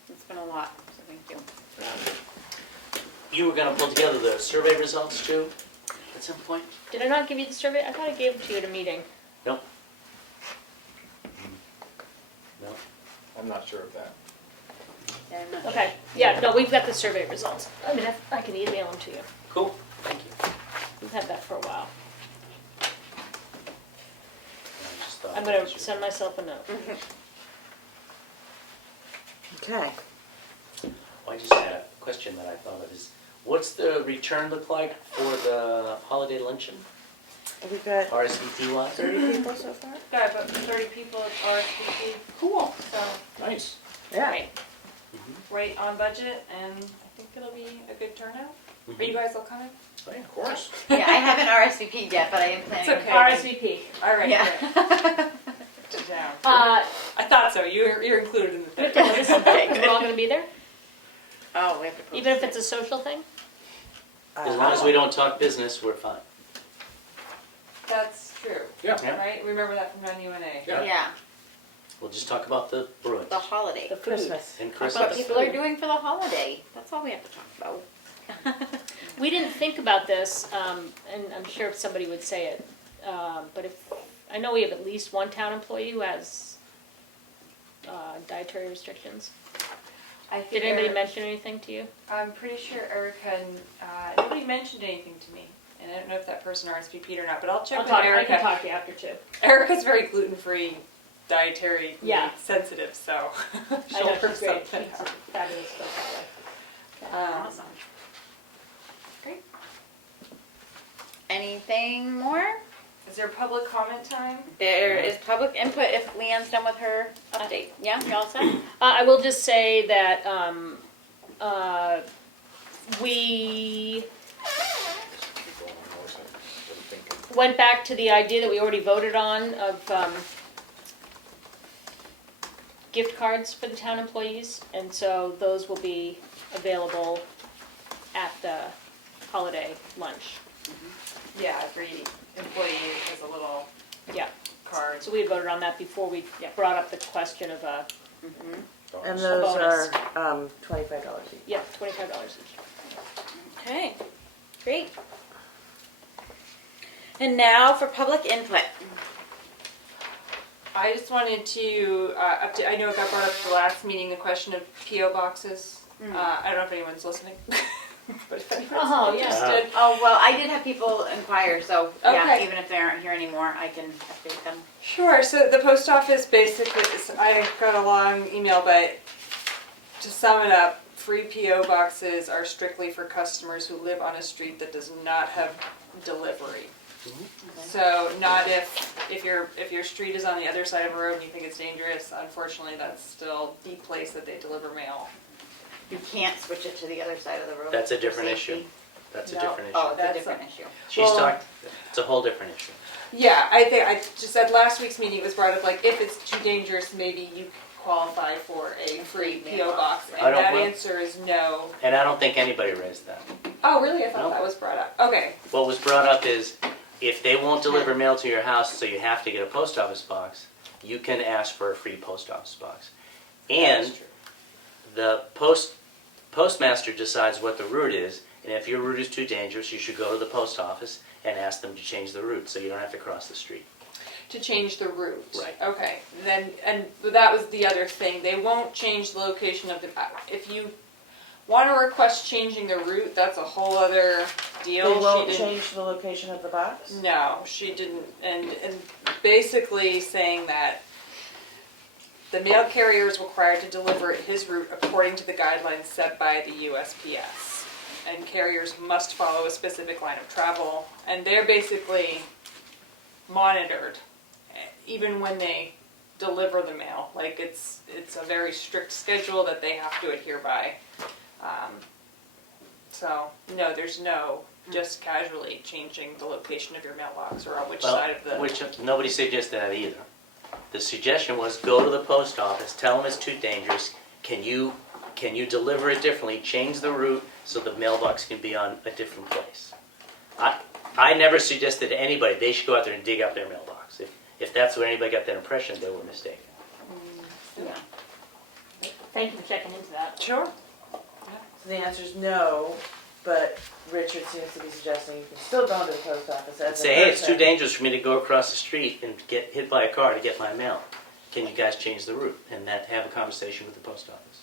It's been a lot, so thank you. You were gonna pull together the survey results too, at some point? Did I not give you the survey? I thought I gave it to you at a meeting. No? No? I'm not sure of that. Yeah, I'm not Okay, yeah, no, we've got the survey results. I mean, I can email them to you. Cool, thank you. We've had that for a while. I just thought I'm that gonna was your- send myself a note. Okay. I just had a question that I thought of is, what's the return look like for the holiday luncheon? We got RSVP wise? 30 people so far? Yeah, about 30 people at RSVP. Cool. So Nice. Yeah. Right. right on budget, and I think it'll be a good turnout. Are you guys all coming? Oh, yeah, of course. Yeah, I haven't RSVP'd yet, but I am planning. It's okay. on RSVP. All right. Yeah. Good. Down. Uh, I thought so. You're included in the we have thing. to notice Okay, we're all gonna be there, Oh, we have to post even if it. it's a social thing? As long as we don't talk business, we're fine. That's true. Yeah. Yeah. Right? Remember that from non-UNA. Yeah. Yeah, We'll just talk about the Bruins the holiday. The food. Christmas. and What Christmas. people are doing for the holiday. That's all we have to talk about. We didn't think about this, and I'm sure if somebody would say it, but I know we have at least one town employee who has dietary restrictions. I think Did anybody Eric- mention anything to you? I'm pretty sure Erica and nobody mentioned anything to me. And I don't know if that person RSVP'd or not, but I'll check with I Erica. can talk to you after too. Erica's very gluten-free, dietary Yeah. sensitive, so I she'll know, work she's great. something She's out. fabulous stuff. Awesome. Great. Anything more? Is there public comment time? There is public input if Leanne's done with her update. Yeah, you all set? I will just say that we went back to the idea that we already voted on of gift cards for the town employees, and so those will be available at the holiday lunch. Yeah, every employee has a little Yeah, card. so we had voted on that before we brought up the question of And those bonus. are $25 each. $25 each. Okay, great. And now for public input. I just wanted to update. I know it got brought up at the last meeting, the question of PO boxes. I don't know if anyone's listening, but if anyone's Oh, yeah. interested. Oh, well, I did have people inquire, so yeah, Okay. even if they aren't here anymore, I can update them. Sure. So the post office basically, I got a long email, but to sum it up, free PO boxes are strictly for customers who live on a street that does not have delivery. So not if your street is on the other side of a road and you think it's dangerous. Unfortunately, that's still the place that they deliver mail. You can't switch it to the other side of the road. That's a for different safety. issue. That's a No. different issue. Oh, it's a That's different issue. She's well- talked, it's a whole different issue. Yeah, I think I just said last week's meeting it was brought up like if it's too dangerous, maybe you qualify for a free PO box, I and don't that want- answer is no. And I don't think anybody raised that. Oh, really? I thought No. that was brought up. Okay. What was brought up is, if they won't deliver mail to your house, so you have to get a post office box, you can ask for a free post office box. And That's true. the postmaster decides what the route is, and if your route is too dangerous, you should go to the post office and ask them to change the route, so you don't have to cross the street. To change the route. Right. Okay. Then, and that was the other thing. They won't change the location of the. If you want to request changing the route, that's a whole other deal. They won't She didn't. change the location of the box? No, she didn't, and basically saying that the mail carrier is required to deliver his route according to the guidelines set by the USPS. And carriers must follow a specific line of travel, and they're basically monitored, even when they deliver the mail. Like it's a very strict schedule that they have to adhere by. So no, there's no just casually changing the location of your mailbox or on which Well, side of the. which nobody suggested that either. The suggestion was go to the post office, tell them it's too dangerous. Can you deliver it differently? Change the route so the mailbox can be on a different place. I never suggested to anybody they should go out there and dig up their mailbox. If that's what anybody got that impression, they were mistaken. Yeah. Thank you for checking into that. Sure. So the answer is no, but Richard seems to be suggesting you can still go into the post office as And a say, hey, it's too person. dangerous for me to go across the street and get hit by a car to get my mail. Can you guys change the route? And have a conversation with the post office.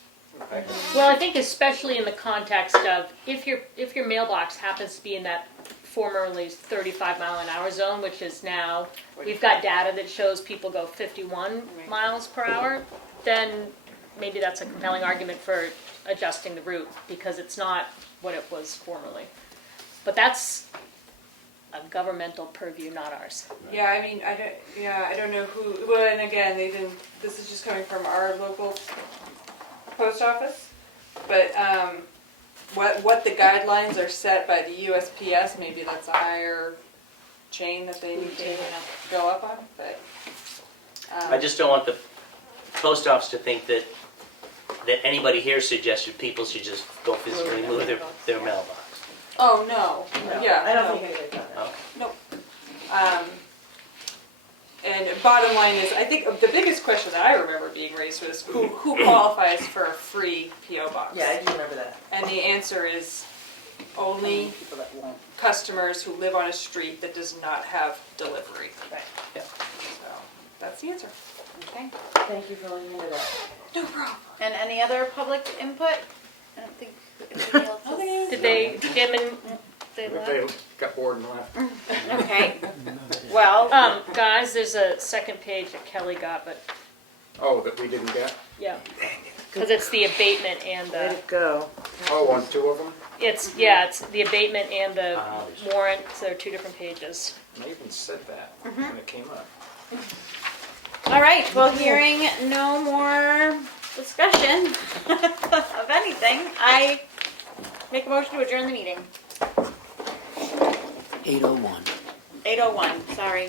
Well, I think especially in the context of if your mailbox happens to be in that formerly 35-mile-an-hour zone, which is now, we've got data that shows people go 51 miles per hour, then maybe that's a compelling argument for adjusting the route because it's not what it was formerly. But that's a governmental purview, not ours. Yeah, I mean, I don't know who, well, and again, this is just coming from our local post office, but, what the guidelines are set by the USPS, maybe that's a higher chain that they need to go up on, but. I just don't want the post office to think that anybody here suggested people should just go physically move their mailbox. Oh, no, yeah. I don't no. think anybody got that. Okay. And bottom line is, I think the biggest question that I remember being raised was who qualifies for a free PO box? Yeah, I do remember that. And the answer is only People that won't. customers who live on a street that does not have delivery. Right. Yeah. So that's the answer. Okay. Thank you for looking into that. No problem. And any other public input? I don't think anybody else is. Did they, Jim and, they If left? they got bored and left. Okay. Well, Guys, there's a second page that Kelly got, but, Oh, that we didn't get? yeah. Because it's the abatement and Way the, to go. Oh, on two of them? it's the abatement and the warrant, so they're two different pages. And I even said that when it came up. all right. Well, hearing no more discussion of anything, I make a motion to adjourn the meeting. 8:01. 8:01. Sorry.